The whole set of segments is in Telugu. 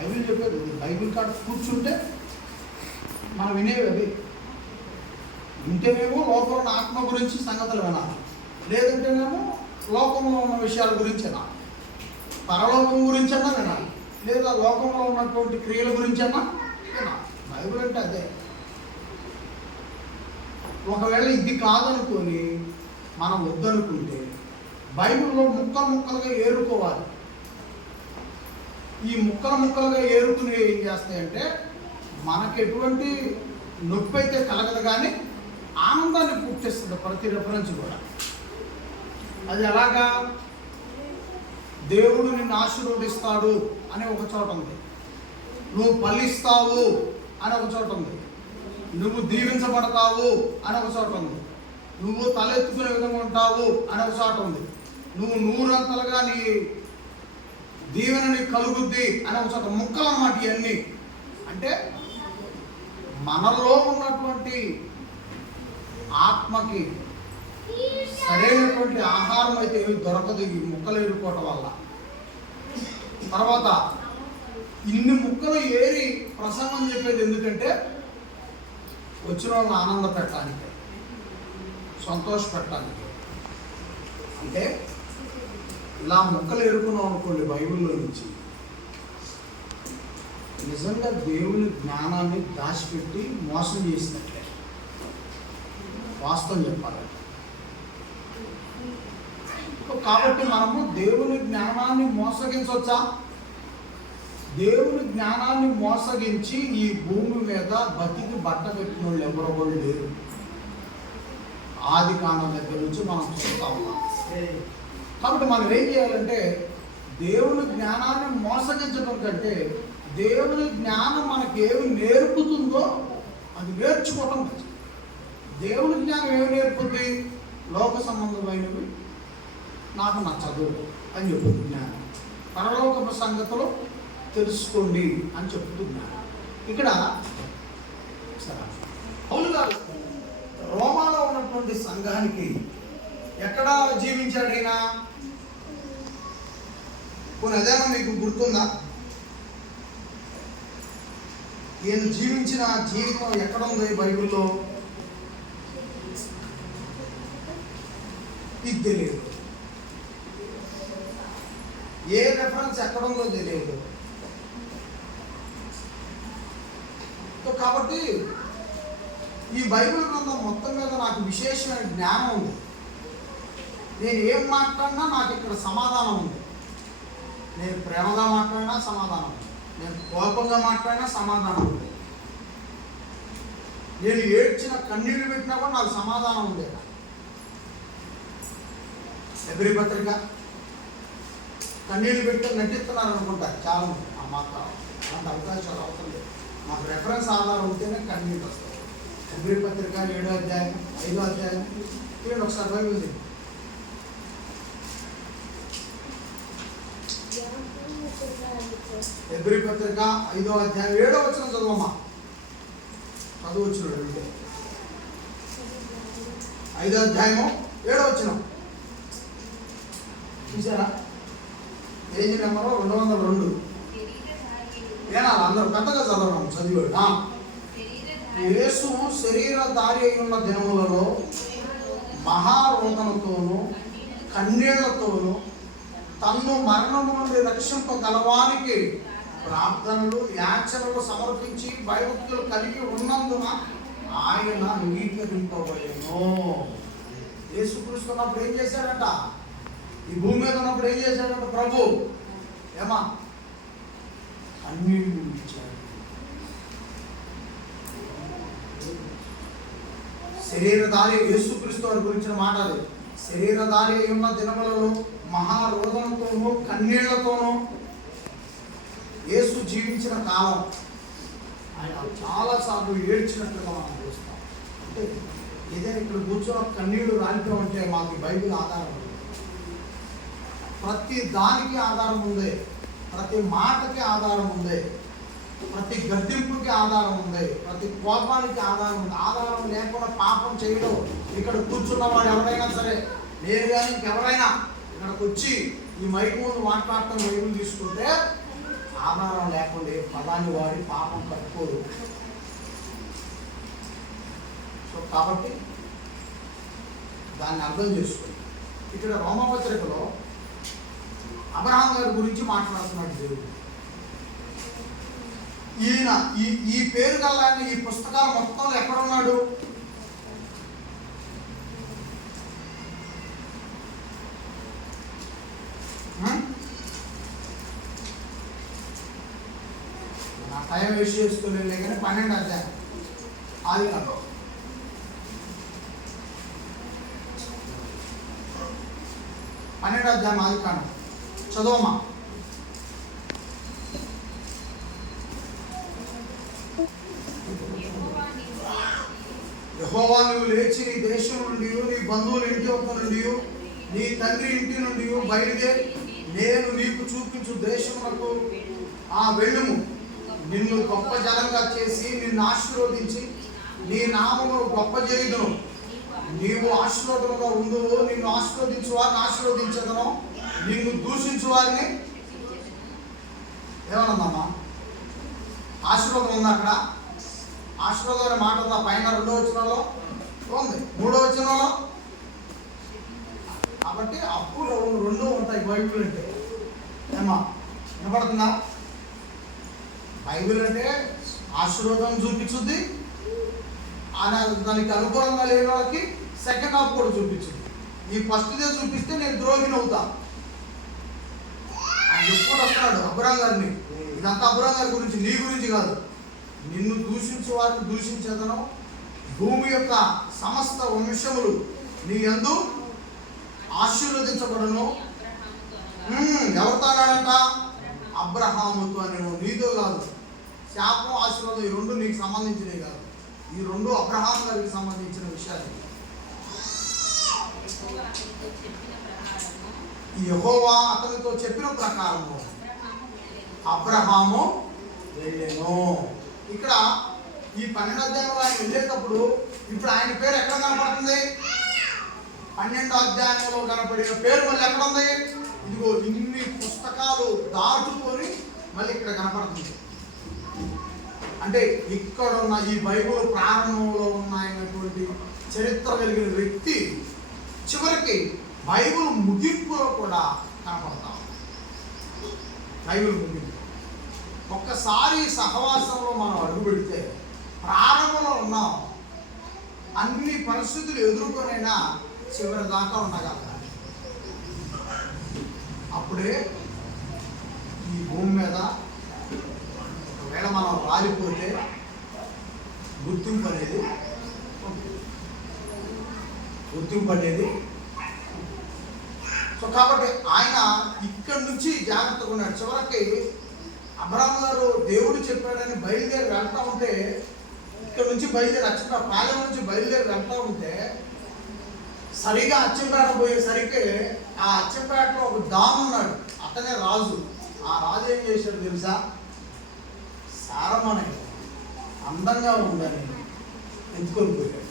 బైబిల్ చెప్పేది బైబిల్ కాడ కూర్చుంటే మనం వినేవి అవి. వింటేనేమో లోకంలో ఉన్న ఆత్మ గురించి సంగతులు వినాలి, లేదంటేనేమో లోకంలో ఉన్న విషయాల గురించి వినాలి. పరలోకం గురించి అన్నా వినాలి, లేదా లోకంలో ఉన్నటువంటి క్రియల గురించి అన్నా వినాలి. బైబిల్ అంటే అదే. ఒకవేళ ఇది కాదనుకొని మనం వద్దనుకుంటే బైబిల్లో ముక్కలుగా ఏరుకోవాలి. ఈ ముక్కలుగా ఏరుకుని ఏం చేస్తాయంటే మనకు ఎటువంటి నొప్పి అయితే కలగదు, కానీ ఆనందాన్ని పుట్టిస్తుంది ప్రతి రెఫరెన్స్ కూడా. అది ఎలాగా? దేవుడు నిన్ను ఆశీర్వదిస్తాడు అని ఒక చోట ఉంది, నువ్వు ఫలిస్తావు అని ఒక చోట ఉంది, నువ్వు దీవించబడతావు అని ఒక చోట ఉంది, నువ్వు తలెత్తుకునే విధంగా ఉంటావు అని ఒక చోట ఉంది, నువ్వు నూరంతలుగా నీ దీవెన నీకు కలుగుద్ది అని ఒక చోట. ముక్కలు అన్నమాట ఇవన్నీ. అంటే మనలో ఉన్నటువంటి ఆత్మకి సరైనటువంటి ఆహారం అయితే ఏమి దొరకదు ఈ ముక్కలు ఏరుకోవటం వల్ల. తర్వాత ఇన్ని ముక్కలు ఏరి ప్రసంగం చెప్పేది ఎందుకంటే వచ్చిన వాళ్ళని ఆనంద పెట్టడానికి, సంతోష పెట్టడానికి. అంటే ఇలా ముక్కలు ఏరుకున్నాం అనుకోండి బైబిల్లో నుంచి, నిజంగా దేవుని జ్ఞానాన్ని దాచిపెట్టి మోసం చేసినట్లే వాస్తవం చెప్పాలి. కాబట్టి మనము దేవుని జ్ఞానాన్ని మోసగించవచ్చా? దేవుని జ్ఞానాన్ని మోసగించి ఈ భూమి మీద బతికి బట్ట పెట్టిన వాళ్ళు ఎవరో కూడా లేరు. ఆది కాండం దగ్గర నుంచి మనం చూస్తా ఉన్నాం. కాబట్టి మనం ఏం చేయాలంటే దేవుని జ్ఞానాన్ని మోసగించడం కంటే దేవుని జ్ఞానం మనకి ఏమి నేర్పుతుందో అది నేర్చుకోవటం మంచిది. దేవుని జ్ఞానం ఏమి నేర్పుద్ది? లోక సంబంధమైనవి నాకు నచ్చదు అని చెప్తుంది జ్ఞానం. పరలోక సంగతులు తెలుసుకోండి అని చెప్తున్నాను. ఇక్కడ పౌలు గారు రోమాలో ఉన్నటువంటి సంఘానికి ఎక్కడ జీవించాడు అయినా? కొన్ని అదేనా మీకు గుర్తుందా? ఈయన జీవించిన జీవితం ఎక్కడ ఉంది బైబిల్లో? ఇది తెలియదు. ఏ రెఫరెన్స్ ఎక్కడ ఉందో తెలియదు. కాబట్టి ఈ బైబిల్ గ్రంథం మొత్తం మీద నాకు విశేషమైన జ్ఞానం ఉంది. నేను ఏం మాట్లాడినా నాకు ఇక్కడ సమాధానం ఉంది. నేను ప్రేమగా మాట్లాడినా సమాధానం ఉంది, నేను కోపంగా మాట్లాడినా సమాధానం ఉంది, నేను ఏడ్చిన కన్నీళ్లు పెట్టినా కూడా నాకు సమాధానం ఉంది. హెబ్రీ పత్రిక కన్నీళ్లు పెట్టి నటిస్తున్నారు అనుకుంటారు చాలా మంది. ఆ మాత్రం అంత అవకాశాలు అవసరం లేదు. మాకు రెఫరెన్స్ ఆధారం ఉంటేనే కన్నీళ్ళు వస్తాయి. హెబ్రీ పత్రిక 7వ అధ్యాయం 5వ అధ్యాయం చూడండి ఒకసారి. బైబిల్ ఉంది. హెబ్రీ పత్రిక 5వ అధ్యాయం 7వ వచనం చదవమ్మా. చదువుచ్చుడు అంటే 5వ అధ్యాయము 7వ వచనం చూసారా? Page number 202. ఏనాలి అందరూ పెద్దగా చదవడం చదివాడు. యేసు శరీరధారి అయి ఉన్న దినములలో మహారోదనతోనూ కన్నీళ్లతోనూ తన్ను మరణము నుండి రక్షింపగలవానికి ప్రార్థనలు యాచనలు సమర్పించి భయభక్తులు కలిగి ఉన్నందున ఆయన అంగీకరింపబడెను. యేసుక్రీస్తు ఉన్నప్పుడు ఏం చేశాడంట? ఈ భూమి మీద ఉన్నప్పుడు ఏం చేశాడంట? ప్రభు ఏమా కన్నీళ్లు ఇచ్చాడు. శరీరధారి యేసుక్రీస్తు వారి గురించిన మాట అది. శరీరధారి అయి ఉన్న దినములలో మహారోదనతోనూ కన్నీళ్లతోనూ యేసు జీవించిన కాలం ఆయన చాలాసార్లు ఏడ్చినట్లుగా మనం చూస్తాం. అంటే ఏదైనా ఇక్కడ కూర్చొని కన్నీళ్లు రాలిపోమంటే మాకు బైబిల్ ఆధారం ఉంది. ప్రతి దానికి ఆధారం ఉంది, ప్రతి మాటకి ఆధారం ఉంది, ప్రతి గద్దింపుకి ఆధారం ఉంది, ప్రతి కోపానికి ఆధారం ఉంది. ఆధారం లేకుండా పాపం చేయడం. ఇక్కడ కూర్చున్న వాడు ఎవరైనా సరే, నేను కానీ ఇంకెవరైనా ఇక్కడికి వచ్చి ఈ మైక్ ముందు మాట్లాడటం బైబిల్ తీసుకుంటే ఆధారం లేకుండా పదాన్ని వాడి పాపం కట్టుకోరు. సో కాబట్టి దాన్ని అర్థం చేసుకోండి. ఇక్కడ రోమపత్రికలో అబ్రహాం గారి గురించి మాట్లాడుతున్నాడు దేవుడు. ఈయన ఈ పేరు గల ఈ పుస్తకాలు మొత్తంలో ఎక్కడున్నాడు? నా టైం వేస్ట్ చేసుకోలేదు కానీ 12 అధ్యాయం ఆదికాండం. ఆదికాండం చదవమా. యెహోవా నువ్వు లేచి నీ దేశం నుండి, నీ బంధువుల ఇంటి వద్ద నుండి, నీ తండ్రి ఇంటి నుండి బయలుదేరి నేను నీకు చూపించు దేశమునకు వెళ్ళుము. నిన్ను గొప్ప జనంగా చేసి నిన్ను ఆశీర్వదించి నీ నామమును గొప్ప చేయుదును. నీవు ఆశీర్వాదంగా ఉండువు. నిన్ను ఆశీర్వదించు వారిని ఆశీర్వదించదను, నిన్ను దూషించు వారిని ఏమన్నదమ్మా? ఆశీర్వాదం ఉంది అక్కడ. ఆశీర్వాదం అనే మాట ఉందా? పైన 2వ వచనంలో ఉంది, 3వ వచనంలో. కాబట్టి అప్పుడు 2 ఉంటాయి బైబిల్ అంటే. ఏమా వినపడుతుందా? బైబిల్ అంటే ఆశీర్వాదం చూపించుద్ది, దానికి అనుకూలంగా లేని వాళ్ళకి సెకండ్ హాఫ్ కూడా చూపించుద్ది. ఈ ఫస్ట్దే చూపిస్తే నేను ద్రోహిని అవుతా. ఆయన ఎప్పుడు వస్తున్నాడు అబ్రహాం గారిని. ఇదంతా అబ్రహాం గారి గురించి, నీ గురించి కాదు. నిన్ను దూషించే వారిని దూషించదను, భూమి యొక్క సమస్త వంశములు నీ యందు ఆశీర్వదించబడను. ఎవరితో అన్నాడంట? అబ్రహాముతో అనేను, నీతో కాదు. శాపం ఆశీర్వాదం ఈ 2 నీకు సంబంధించినవి కాదు. ఈ 2 అబ్రహాం గారికి సంబంధించిన విషయాలు. యెహోవా అతనితో చెప్పిన ప్రకారము అబ్రహాము వెళ్ళెను. ఇక్కడ ఈ 12వ అధ్యాయంలో ఆయన వెళ్ళేటప్పుడు ఇప్పుడు ఆయన పేరు ఎక్కడ కనపడుతుంది? 12వ అధ్యాయంలో కనపడిన పేరు మళ్ళీ ఎక్కడ ఉంది? ఇదిగో ఇన్ని పుస్తకాలు దాటుకొని మళ్ళీ ఇక్కడ కనపడుతుంది. అంటే ఇక్కడున్న ఈ బైబిల్ ప్రారంభంలో ఉన్నాయన్నటువంటి చరిత్ర కలిగిన వ్యక్తి చివరికి బైబిల్ ముగింపులో కూడా కనపడతాం. బైబిల్ ముగింపు ఒక్కసారి సహవాసంలో మనం అడుగు పెడితే ప్రారంభంలో ఉన్నాం. అన్ని పరిస్థితులు ఎదుర్కొనైనా చివరి దాకా ఉండగలగాలి. అప్పుడే ఈ భూమి మీద ఒకవేళ మనం రాలిపోతే గుర్తింపు అనేది సో కాబట్టి ఆయన ఇక్కడి నుంచి జాగ్రత్తగా ఉన్నాడు. చివరికి అబ్రహాం గారు దేవుడు చెప్పాడని బయలుదేరి వెళ్తా ఉంటే, ఇక్కడ నుంచి బయలుదేరి పాలెం నుంచి బయలుదేరి వెళ్తా ఉంటే సరిగా అచ్చంపేట పోయేసరికి ఆ అచ్చంపేటలో ఒక దాము ఉన్నాడు. అతనే రాజు. ఆ రాజు ఏం చేశాడు తెలుసా? సారమని అందంగా ఉందని ఎత్తుకొని పోయాడు.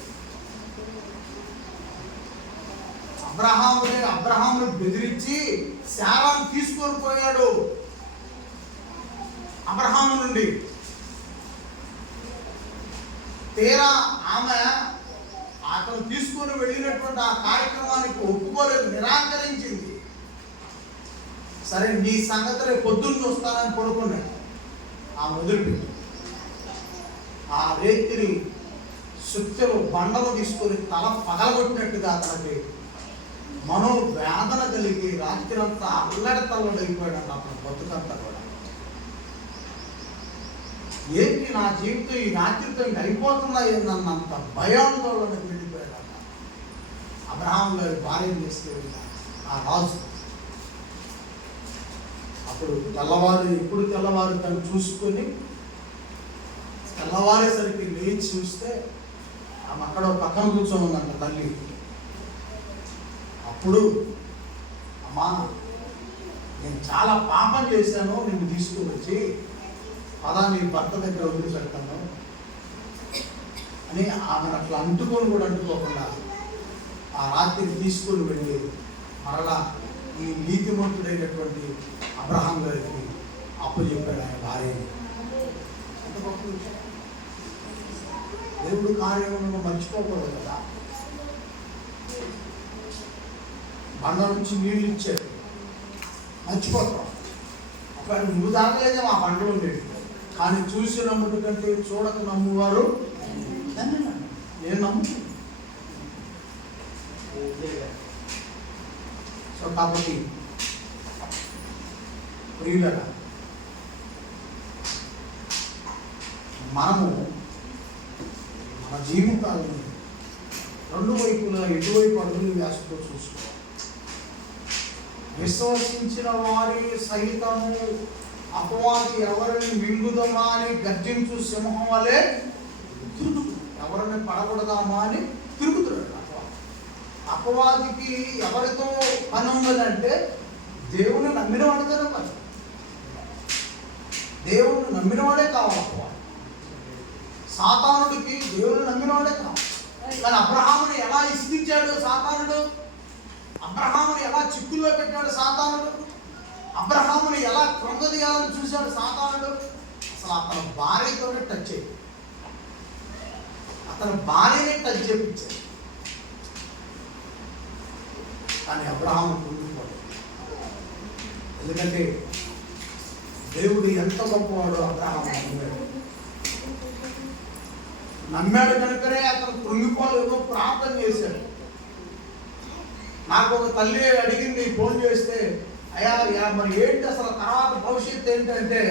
అబ్రహామును బెదిరించి శారాను తీసుకొని పోయాడు. అబ్రహాము నుండి తీరా ఆమె అతను తీసుకొని వెళ్ళినటువంటి ఆ కార్యక్రమానికి ఒప్పుకోలేదు, నిరాకరించింది. సరే నీ సంగతి రేపు పొద్దున్న చూస్తానని పడుకున్నాడు. ఆ వదిలిపెట్టి ఆ రేతిని సుత్తెలు బండలు తీసుకొని తల పగలగొట్టినట్టుగా తనకి మనోవేదన కలిగి రాత్రి అంతా అల్లడి తల్లడైపోయాడు. అతను బతుకంతా కూడా ఏంటి నా జీవితం ఈ రాత్రితో ఇంక అయిపోతుందా ఏందన్నంత భయాందోళనకు వెళ్ళిపోయాడు. అబ్రహాం గారి భార్య తీసుకెళ్ళి ఆ రాజు అప్పుడు ఎప్పుడు తెల్లవారు తను చూసుకొని తెల్లవారేసరికి లేచి చూస్తే ఆమె అక్కడ పక్కన కూర్చొని ఉందంట తల్లి. అప్పుడు అమ్మా నేను చాలా పాపం చేశాను, నిన్ను తీసుకుని వచ్చి నీ భర్త దగ్గర వదిలిపెడతాను అని ఆమెను అట్లా అంటుకోకుండా ఆ రాత్రి తీసుకొని వెళ్ళి మరలా ఈ నీతిమంతుడైనటువంటి అబ్రహాం గారికి అప్పుడు చెప్పాడు ఆయన భార్యని. ఎంత గొప్ప విషయం. దేవుడు కార్యములను మర్చిపోకూడదు కదా. బండ నుంచి నీళ్ళు ఇచ్చాడు, మర్చిపోతాం. ఒకవేళ నువ్వు తాగలేదే మా బండ ఉండేది, కానీ చూసి నమ్ముడు కంటే చూడక నమ్మువారు నేను నమ్ముతాను. సో కాబట్టి ప్రియులరా, మనము మన జీవితాలను రెండు వైపులా ఎటువైపు అడుగులు వేస్తూ చూసుకోవాలి. విశ్వసించిన వారి సహితము అపవాది ఎవరిని మింగుదమా అని గర్జించు సింహం వలె తిరుగుతుంది. ఎవరిని పడకూడదామా అని తిరుగుతున్నాడు అపవాదికి. ఎవరితో పని ఉన్నదంటే దేవుని నమ్మిన వాడితోనే పని. దేవుని నమ్మిన వాడే కావాలి అపవాది. సాతానుడికి దేవుని నమ్మిన వాడే కావాలి. కానీ అబ్రహాముని ఎలా ఇస్తించాడు సాతానుడు, అబ్రహాముని ఎలా చిక్కుల్లో పెట్టాడు సాతానుడు, అబ్రహాముని ఎలా కృంగదీయాలని చూశాడు సాతానుడు. అసలు అతని భార్యతోనే టచ్ అయ్యాడు, అతని భార్యనే టచ్ చేయించాడు. కానీ అబ్రహాము పొందుకోలేదు. ఎందుకంటే దేవుడు ఎంత గొప్పవాడో అబ్రహాము నమ్మాడు కనుకనే అతను కృంగిపోలేదో ప్రార్థన చేశాడు. నాకు ఒక తల్లి అడిగింది ఫోన్ చేస్తే, అయ్యా మరి ఏంటి అసలు తర్వాత భవిష్యత్తు ఏంటంటే,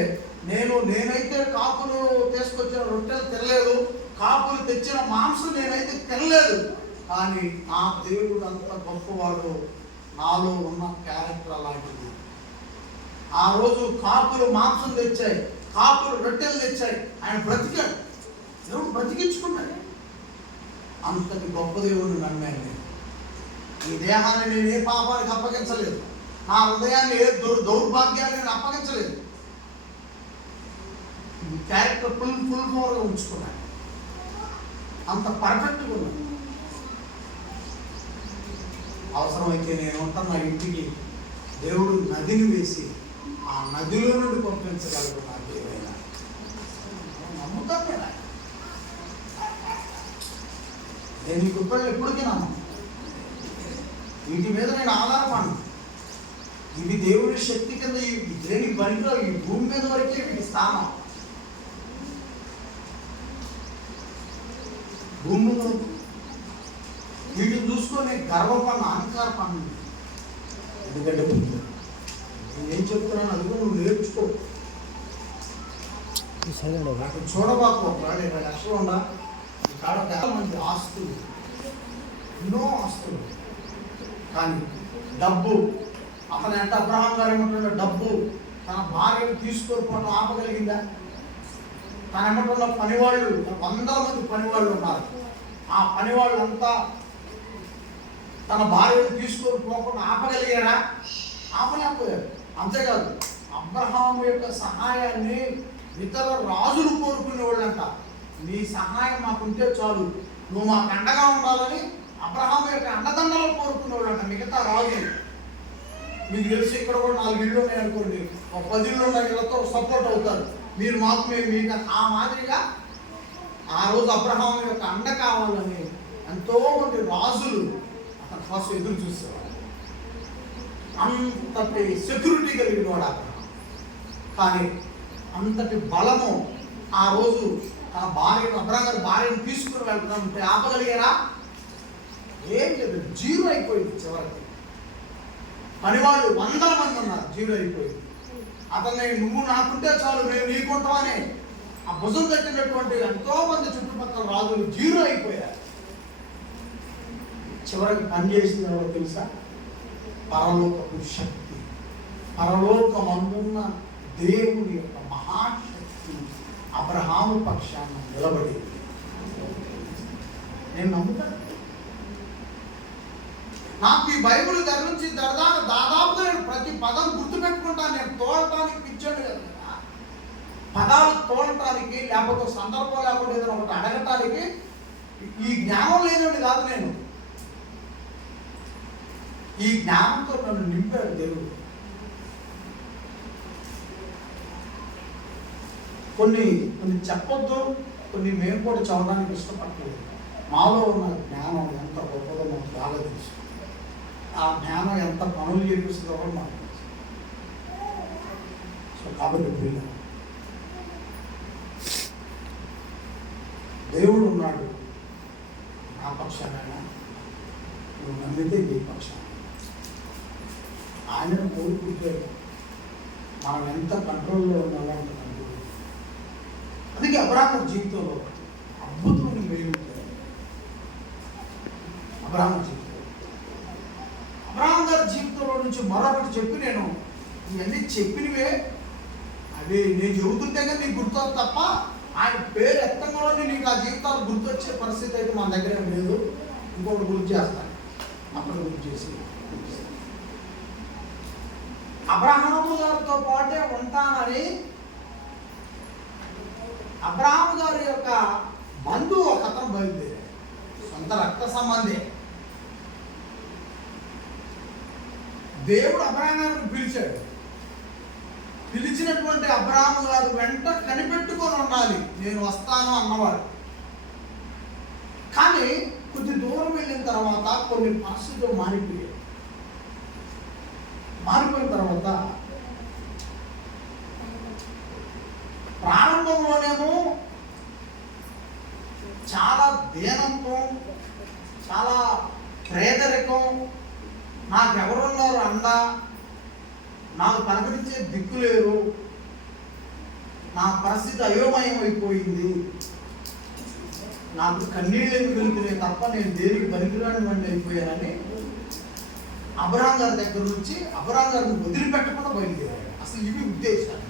నేనైతే కాపులు తీసుకొచ్చిన రొట్టెలు తినలేదు, కాపులు తెచ్చిన మాంసం నేనైతే తినలేదు, కానీ నా దేవుడు అంత గొప్పవాడు, నాలో ఉన్న క్యారెక్టర్ అలాంటిది. ఆ రోజు కాపులు మాంసం తెచ్చాయి, కాపులు రొట్టెలు తెచ్చాయి, ఆయన బ్రతికాడు, దేవుడు బ్రతికించుకున్నాడు. అంతటి గొప్ప దేవుడిని నమ్మాను నేను. ఈ దేహాన్ని నేను ఏ పాపానికి అప్పగించలేదు, నా హృదయాన్ని ఏ దౌర్భాగ్యాన్ని నేను అప్పగించలేదు. ఈ క్యారెక్టర్ ఫుల్ ఫోర్గా ఉంచుకున్నాను, అంత పర్ఫెక్ట్గా ఉన్నాను. అవసరమైతే నేను ఉంటాను నా ఇంటికి దేవుడు నదిని వేసి ఆ నదిలో నుండి పంపించగలడు నాకు ఏదైనా. నమ్ముతాను నేను ఈ గుప్పలు ఎప్పటికీ నమ్మను. వీటి మీద నేను ఆధారపడను. ఇవి దేవుడి శక్తి కింద దేని పనిలో ఈ భూమి మీద వరకే వీటి స్థానం. భూమిలో వీటిని చూసుకొని గర్వపడిన అహంకారపడిన. ఎందుకంటే నేనేం చెప్తున్నాను అది కూడా నువ్వు నేర్చుకో. చూడబాకు. ఒకవేళ 20 లక్షలు ఉందా, ఇక్కడ చాలా మంది ఆస్తులు, ఎన్నో ఆస్తులు, కానీ డబ్బు. అతను ఎంత అబ్రహాం గారు ఏమంటున్నాడు, డబ్బు తన భార్యను తీసుకొని ఆపగలిగిందా? తన ఏమంటున్న పనివాళ్ళు 100 మంది పనివాళ్ళు ఉన్నారు. ఆ పనివాళ్ళంతా తన భార్యను తీసుకొని పోకుండా ఆపగలిగారా? ఆపలేకపోయారు. అంతేకాదు, అబ్రహాము యొక్క సహాయాన్ని ఇతర రాజులు కోరుకునే వాళ్ళంట. నీ సహాయం మాకుంటే చాలు, నువ్వు మాకు అండగా ఉండాలని అబ్రహాము యొక్క అండదండలు కోరుకునేవాళ్ళంట మిగతా రాజులు. మీకు తెలిసి ఇక్కడ కూడా 4 ఇళ్ళు ఉన్నాయి అనుకోండి, ఒక 10 ఇళ్ళు ఉన్న ఇళ్ళతో సపోర్ట్ అవుతారు. మీరు మాకు మీకు ఆ మాదిరిగా ఆ రోజు అబ్రహాము యొక్క అండ కావాలని ఎంతోమంది రాజులు అతను ఫస్ట్ ఎదురు చూసేవాడు. అంతటి సెక్యూరిటీ కలిగిన వాడు అబ్రహాం. కానీ అంతటి బలము ఆ రోజు తన భార్యను, అబ్రహాం గారి భార్యను తీసుకుని వెళ్తున్నామంటే ఆపగలిగారా? ఏం లేదు, జీరో అయిపోయింది. చివరికి పనివాళ్ళు 100 మంది ఉన్నారు, జీరో అయిపోయింది. అతన్ని నువ్వు నాకుంటే చాలు మేము నీకుంటామని ఆ భుజం తట్టినటువంటి ఎంతో మంది చుట్టుపక్కల రాజులు జీరో అయిపోయారు. చివరికి పనిచేసింది ఎవరో తెలుసా? పరలోకపు శక్తి, పరలోకమందున్న దేవుని యొక్క మహాశక్తి అబ్రహాము పక్షాన నిలబడి. నేను నమ్ముతాను. నాకు ఈ బైబిల్ దగ్గర నుంచి దాదాపుగా నేను ప్రతి పదం గుర్తుపెట్టుకుంటాను. నేను తోడటానికి పిచ్చాడు కదా, పదాలు తోడటానికి, లేకపోతే సందర్భం లేకపోతే ఏదైనా ఒకటి అడగటానికి ఈ జ్ఞానం లేదండి కాదు. నేను ఈ జ్ఞానంతో నన్ను నింపాడు దేవుడు. కొన్ని చెప్పొద్దు, కొన్ని మేము కూడా చదవడానికి ఇష్టపడలేదు. మాలో ఉన్న జ్ఞానం ఎంత గొప్పదో మాకు బాగా తెలుసు. ఆ జ్ఞానం ఎంత పనులు చేపిస్తుందో కూడా మాకు తెలుసు. సో కాబట్టి దేవుడు ఉన్నాడు నా పక్షానైనా, నువ్వు నమ్మితే నీ పక్షాన. ఆయనను కోరుకుంటే మనం ఎంత కంట్రోల్లో ఉన్నామో అంత కంట్రోల్. అందుకే అబ్రాహాము జీవితంలో అద్భుతమైన మేలు ఉంటాయి. అబ్రాహాము గారి జీవితంలో నుంచి మరొకటి చెప్పి, నేను ఇవన్నీ చెప్పినవే అవి నేను చెబుతుంటే కానీ నీకు గుర్తు తప్ప ఆయన పేరు ఎత్తంగానే నీకు ఆ జీవితాలు గుర్తొచ్చే పరిస్థితి అయితే మన దగ్గర ఏం లేదు. ఇంకొకటి గుర్తు చేస్తాను, అప్పుడు గుర్తు చేసి అబ్రహాము గారితో పాటే ఉంటానని అబ్రహాము గారి యొక్క బంధువు ఒక అతను బయలుదేరాడు. సొంత రక్త సంబంధే. దేవుడు అబ్రహాము గారిని పిలిచాడు. పిలిచినటువంటి అబ్రహాము గారు వెంట కనిపెట్టుకొని ఉండాలి, నేను వస్తాను అన్నవాడు. కానీ కొద్ది దూరం వెళ్ళిన తర్వాత కొన్ని పరిస్థితులు మారిపోయాయి. మారిపోయిన తర్వాత ప్రారంభంలోనేమో చాలా దీనంతో, చాలా పేదరికం, నాకెవరున్నారు అండ, నాకు పలకరించే దిక్కులేరు, నా పరిస్థితి అయోమయం అయిపోయింది, నాకు కన్నీళ్ళేమి వెళ్తున్నాయి తప్ప నేను దేనికి పనికిరాని వాడిని అయిపోయానని అబ్రహాం గారి దగ్గర నుంచి అబ్రహాం గారిని వదిలిపెట్టకుండా బయలుదేరాడు. అసలు ఇవి ఉద్దేశాలు.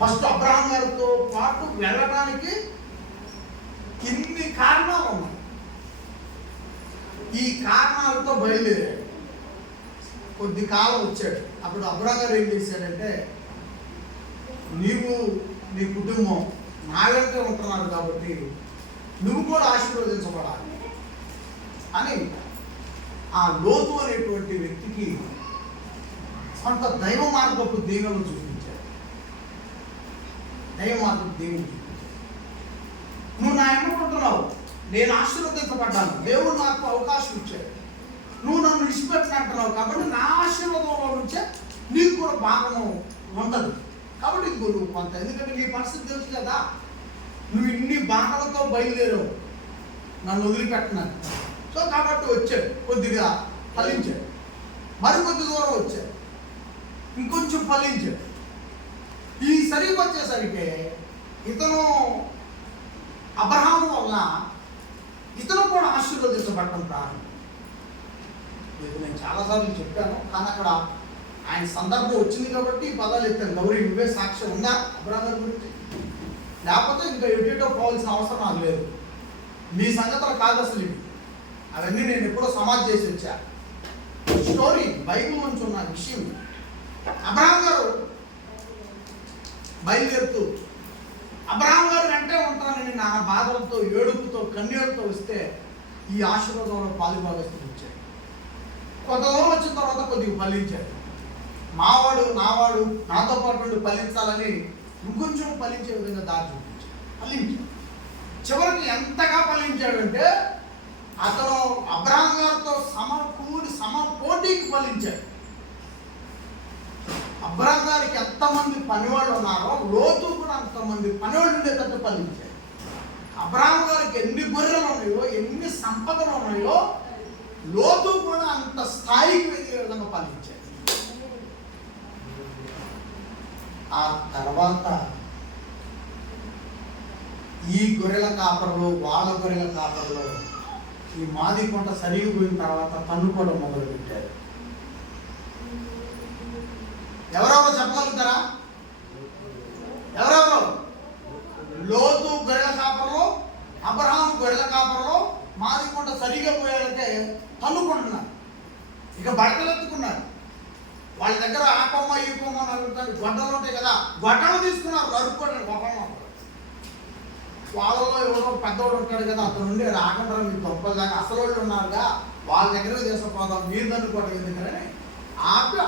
ఫస్ట్ అబ్రహాం గారితో పాటు వెళ్ళడానికి ఇన్ని కారణాలు ఉన్నాయి. ఈ కారణాలతో బయలుదేరాడు. కొద్ది కాలం వచ్చాడు. అప్పుడు అబ్రహాం గారు ఏం చేశాడంటే, నీవు నీ కుటుంబం నా వెంటే ఉంటున్నారు కాబట్టి నువ్వు కూడా ఆశీర్వదించబడాలి అని ఆ లోతు అనేటువంటి వ్యక్తికి కొంత దైవ మార్గపు దీవెనలు చూపించాడు. దైవ మార్గపు దీవెనలు చూపించాడు. నువ్వు నా ఎన్నుకుంటున్నావు, నేను ఆశీర్వదించబడ్డాను, దేవుడు నాకు అవకాశం ఇచ్చాడు, నువ్వు నన్ను విడిచిపెట్టినట్టున్నావు కాబట్టి నా ఆశీర్వాదంలో నుంచే నీకు కూడా భాగము ఉండదు. కాబట్టి నువ్వు కొంత, ఎందుకంటే నీ పరిస్థితి తెలుసు కదా, నువ్వు ఇన్ని బాధలతో బయలుదేరావు నన్ను వదిలిపెట్టినాను. సో కాబట్టి వచ్చాడు, కొద్దిగా ఫలించాడు. మరికొద్ది దూరం వచ్చాడు, ఇంకొంచెం ఫలించాడు. ఈ సరికి వచ్చేసరికి ఇతను అబ్రహాము వల్ల ఇతను కూడా ఆశీర్వదించబడటం ప్రారంభం. నేను చాలాసార్లు చెప్పాను, కానీ అక్కడ ఆయన సందర్భం వచ్చింది కాబట్టి ఈ పదాలు ఎత్తాను. గౌరీ నువ్వే సాక్ష్యం ఉందా అబ్రహాం గారి గురించి? లేకపోతే ఇంకా ఎడిటో పోవాల్సిన అవసరం నాకు లేదు. మీ సంగతులు కాదు అసలు ఇవి, అవన్నీ నేను ఎప్పుడో సమాజ్ చేసి వచ్చా. స్టోరీ బైబిల్ నుంచి ఉన్న విషయం. అబ్రహాం గారు బయలుదేరుతూ అబ్రహాం గారు వెంటే ఉంటానని నా బాధలతో, ఏడుపుతో, కన్నీళ్ళతో వస్తే ఈ ఆశీర్వాదంలో పాలుభాగస్తులు వచ్చాడు. కొంత దూరం వచ్చిన తర్వాత కొద్దిగా ఫలించాడు. నావాడు నాతో పాటు ఫలించాలని ఇంకొంచెం ఫలించే విధంగా దారి చూపించాడు. ఫలించాడు. చివరికి ఎంతగా ఫలించాడంటే అతను అబ్రహాం గారితో సమపోటీకి ఫలించాడు. అబ్రహాం గారికి ఎంతమంది పనివాళ్ళు ఉన్నారో లోతు కూడా అంతమంది పనివాళ్ళు ఉండేటట్టు ఫలించాడు. అబ్రహాం గారికి ఎన్ని గొర్రెలు ఉన్నాయో, ఎన్ని సంపదలు ఉన్నాయో, లోతు కూడా అంత స్థాయికి వెళ్ళే విధంగా ఫలించాడు. ఆ తర్వాత ఈ గొర్రెల కాపర్లు, వాళ్ళ గొర్రెల కాపర్లు ఈ మాది కొంట సరిగిపోయిన తర్వాత తన్నుకోవడం మొదలుపెట్టారు. ఎవరెవరో చెప్పగలుగుతారా? ఎవరెవరో? లోతు గొర్రెల కాపర్లు, అబ్రహాం గొర్రెల కాపర్లు మాది కొంట సరిగా పోయాలంటే తన్నుకుంటున్నారు. ఇక బట్టలు ఎత్తుకున్నారు. వాళ్ళ దగ్గర ఆ కొమ్మ ఈ కొమ్మ నరుగుతారు, గొడ్డలు ఉంటాయి కదా, గొడ్డలు తీసుకున్నారు నరుక్కోండి. గొప్ప వాళ్ళలో ఎవరో పెద్దవాడు ఉంటాడు కదా, అతను నుండి రాకుండా మీకు గొప్పలు దాకా అసలు వాళ్ళు ఉన్నారుగా, వాళ్ళ దగ్గర తీసుకుపోదాం, మీరు నన్నుకోవడం ఎందుకని ఆపి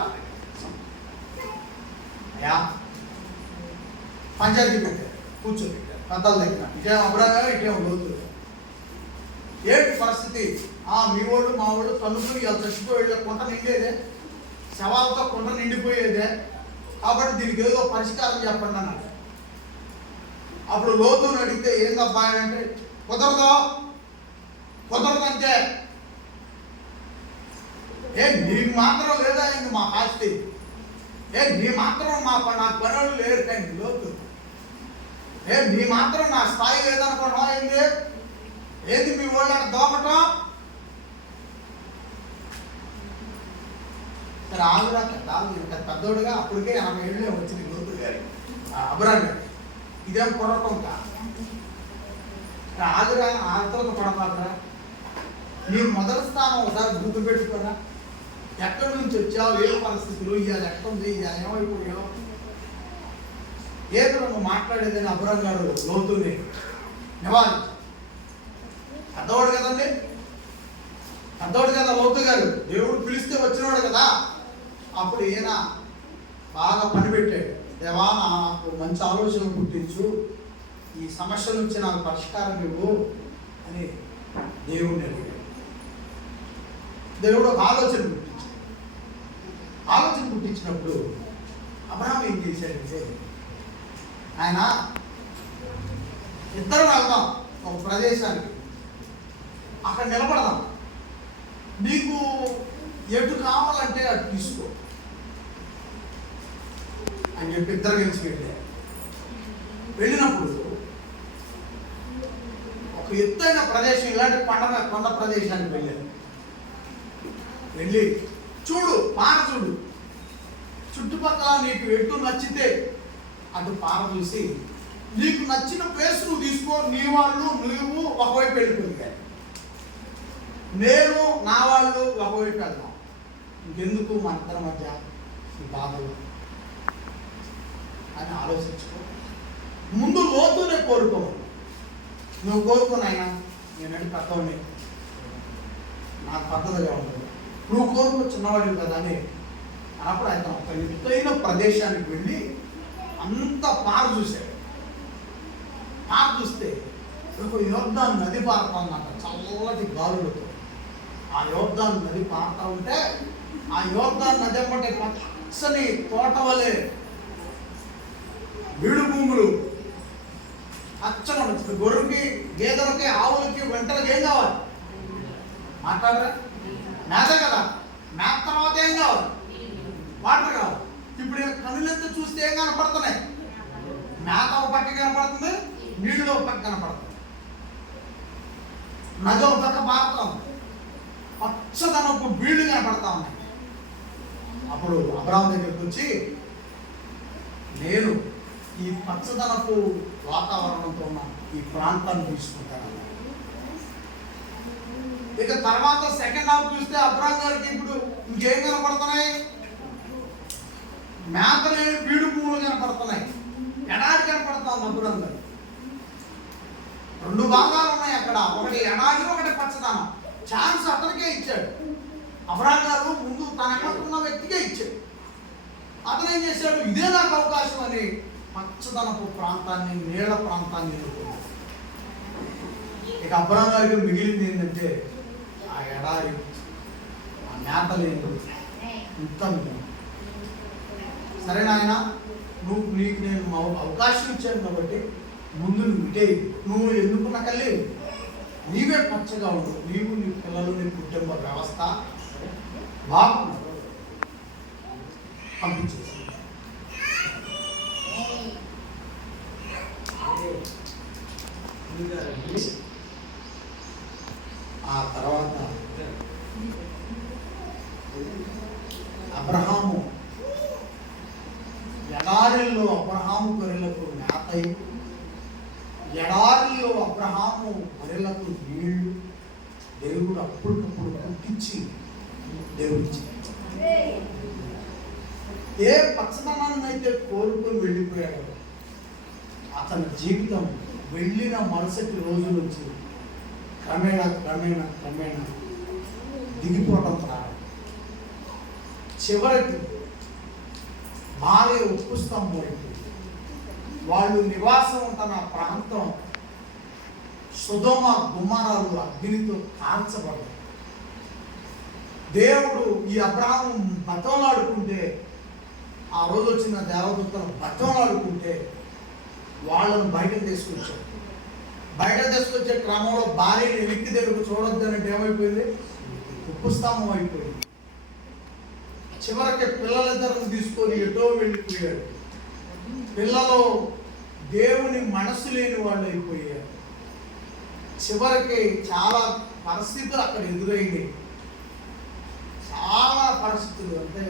పంచాయతీ పెట్టారు, కూర్చోబెట్టారు పెద్దల దగ్గర. ఇటే అబ్రహాం గారు, ఇటే లోతు. ఏంటి పరిస్థితి? మీ వాళ్ళు మా వాళ్ళు తన్నుకుని చచ్చిపోయేదే, కుంట నిండేదే, శవాలతో కుంట నిండిపోయేదే, కాబట్టి దీనికి ఏదో పరిష్కారం చెప్పండి అన్నాడు. అప్పుడు లోతుని అడిగితే ఏందబ్బా అంటే, కుదరదు అంతే. నీకు మాత్రం లేదా అయింది మా ఆస్తి, నీ మాత్రం నాకు పనులు లేరు కానీ లోతు, నీ మాత్రం నా స్థాయి లేదనుకోవడం ఏంది మీ వాళ్ళు అక్కడ దోమటం. సరే ఆగురా పెద్దోడుగా అప్పటికే 80 ఏళ్ళే వచ్చింది లోతు గారి అబ్రహాం గారి. ఇదేం కొడటం కాదు. ఆగురా, ఆతరత పడతారా. నీ మొదటి స్థానం ఒకసారి గుర్తుపెట్టుకోరా. ఎక్కడి నుంచి వచ్చావు, ఏ పరిస్థితులు, ఇవాళ ఎక్కడుంది, ఇవాళ ఏమైపోయావు, ఏదో నువ్వు మాట్లాడేదని అబ్రహాం గారు లోతుని నివారించారు. పెద్దవాడు కదండి, పెద్దవాడు కదా లోతు గారు. దేవుడు పిలిస్తే వచ్చినవాడు కదా. అప్పుడు ఈయన బాగా పని పెట్టాడు. దేవా, నాకు మంచి ఆలోచన పుట్టించు, ఈ సమస్య నుంచి నాకు పరిష్కారం ఇవ్వు అని దేవుడిని అడిగాడు. దేవుడు ఒక ఆలోచన పుట్టించినప్పుడు అబ్రహాం ఏం చేశాడంటే, ఆయన ఇద్దరు వెళ్దాం ఒక ప్రదేశానికి, అక్కడ నిలబడదాం, నీకు ఎటు కావాలంటే అటు తీసుకో అని చెప్పి ఇద్దరు కలిసి వెళ్ళినప్పుడు ఒక ఎత్తైన ప్రదేశం, ఇలాంటి కొండ ప్రదేశానికి వెళ్ళి చూడు, పార చూడు, చుట్టుపక్కల నీకు ఎటు నచ్చితే అటు పార చూసి నీకు నచ్చిన ప్లేస్ నువ్వు తీసుకో. నీ వాళ్ళు నువ్వు ఒకవైపు వెళ్ళిపోయారు, నేను నా వాళ్ళు ఒకవైపు వెళ్దాం. ఇంకెందుకు మన ఇద్దరి మధ్య ఈ బాధలు అని ఆలోచించుకో. ముందు లోతునే కోరుకో. నువ్వు కోరుకోనైనా నేనంటే పెద్దవాడిని, నాకు పద్ధతిగా ఉంటుంది, నువ్వు కోరుకో చిన్నవాడివి కదా అని అప్పుడు ఆయన ఒక ఎత్తైన ప్రదేశానికి వెళ్ళి అంత పార చూశాడు. పార చూస్తే యోర్దాను నది పారుతుందంట చల్లటి గాలులతో. ఆ యోర్దాను నది పారుతూ ఉంటే ఆ యోర్దాను నది అమ్మటే పచ్చని తోట వలె బీడు భూములు పచ్చగా ఉంటుంది. గొర్రెకి, గేదెలకి, ఆవులకి, వెంటలకి ఏం కావాలి? మాట్లాడరా? మేత కదా. మేత తర్వాత ఏం కావాలి? వాటర్ కావాలి. ఇప్పుడు కనులెత్తి చూస్తే ఏం కనపడుతున్నాయి? మేత ఒక పక్క కనపడుతుంది, నీళ్ళు ఒక పక్క కనపడుతుంది, నది ఒక పక్క పారుతుంది, పచ్చదనపు బీళ్లు కనపడతా ఉన్నాయి. అప్పుడు అబ్రహాం దగ్గరికి వచ్చి, నేను ఈ పచ్చదనపు వాతావరణంతో ఉన్న ఈ ప్రాంతాన్ని తీసుకుంటాను. ఇక తర్వాత సెకండ్ హాఫ్ చూస్తే అబ్రహాం గారికి ఇప్పుడు ఇంకేం కనపడుతున్నాయి? మేత లేని బీడు పువ్వులు కనపడుతున్నాయి, ఎడారి కనపడుతుంది. అబ్రహాం గారు రెండు భాగాలు ఉన్నాయి అక్కడ, ఒకటి ఎడారి, ఒకటి పచ్చదనం. ఛాన్స్ అతనికే ఇచ్చాడు. అబ్రహాం గారు ముందు తన ఎక్కడున్న వ్యక్తికే ఇచ్చాడు. అతను ఏం చేశాడు? ఇదే నాకు అవకాశం అని పచ్చదనపు ప్రాంతాన్ని, నీళ్ల ప్రాంతాన్ని ఎదుర్కొన్నాడు. ఇక అబ్రహాం గారికి మిగిలింది ఏంటంటే ఆ ఎడారి, ఆ మేతలేని ఇంత. సరే నాయన, నీకు నేను అవకాశం ఇచ్చాను కాబట్టి ముందు నువ్వు ఇటే, నువ్వు ఎన్నుకున్న కల్లి నీవే పచ్చగా ఉండు, నీవు, నీ పిల్లలు, నీ కుటుంబ వ్యవస్థ బాగుండు పంపించేసి. ఆ తర్వాత అబ్రహాము ఎడారిలో అబ్రహాము గొర్రెలకు మేతయి, ఎడారిలో అబ్రహాము గొర్రెలకు నీళ్లు దేవుడు అప్పటికప్పుడు పుట్టించి దేవుడిచ్చి, ఏ పచ్చదనాన్ని అయితే కోరుకొని వెళ్ళిపోయాడో అతని జీవితం వెళ్ళిన మరుసటి రోజు నుంచి క్రమేణా దిగిపోవడం ప్రారంభం. చివరికి భార్య ఉప్పు స్తంభం అయిపోయింది. వాళ్ళు నివాసం ఉంటున్న ప్రాంతం సొదొమ గుమ్మరాలు అగ్నితో కాల్చబడ్డాయి. దేవుడు ఈ అబ్రహాము బతంలాడుకుంటే, ఆ రోజు వచ్చిన దేవదూతలు బతంలాడుకుంటే వాళ్ళను బయటకు తీసుకొచ్చాడు. బయట తీసుకొచ్చే క్రమంలో భార్యను వెనక్కి దగ్గరకు చూడొద్దనంటే ఏమైపోయింది? ఉప్పు స్తంభం అయిపోయింది. చివరికి పిల్లలిద్దరిని తీసుకొని ఎటో వెళ్ళిపోయాడు. పిల్లలు దేవుని మనసు లేని వాళ్ళు అయిపోయారు. చివరికి చాలా పరిస్థితులు అక్కడ ఎదురైంది. చాలా పరిస్థితులు, అంటే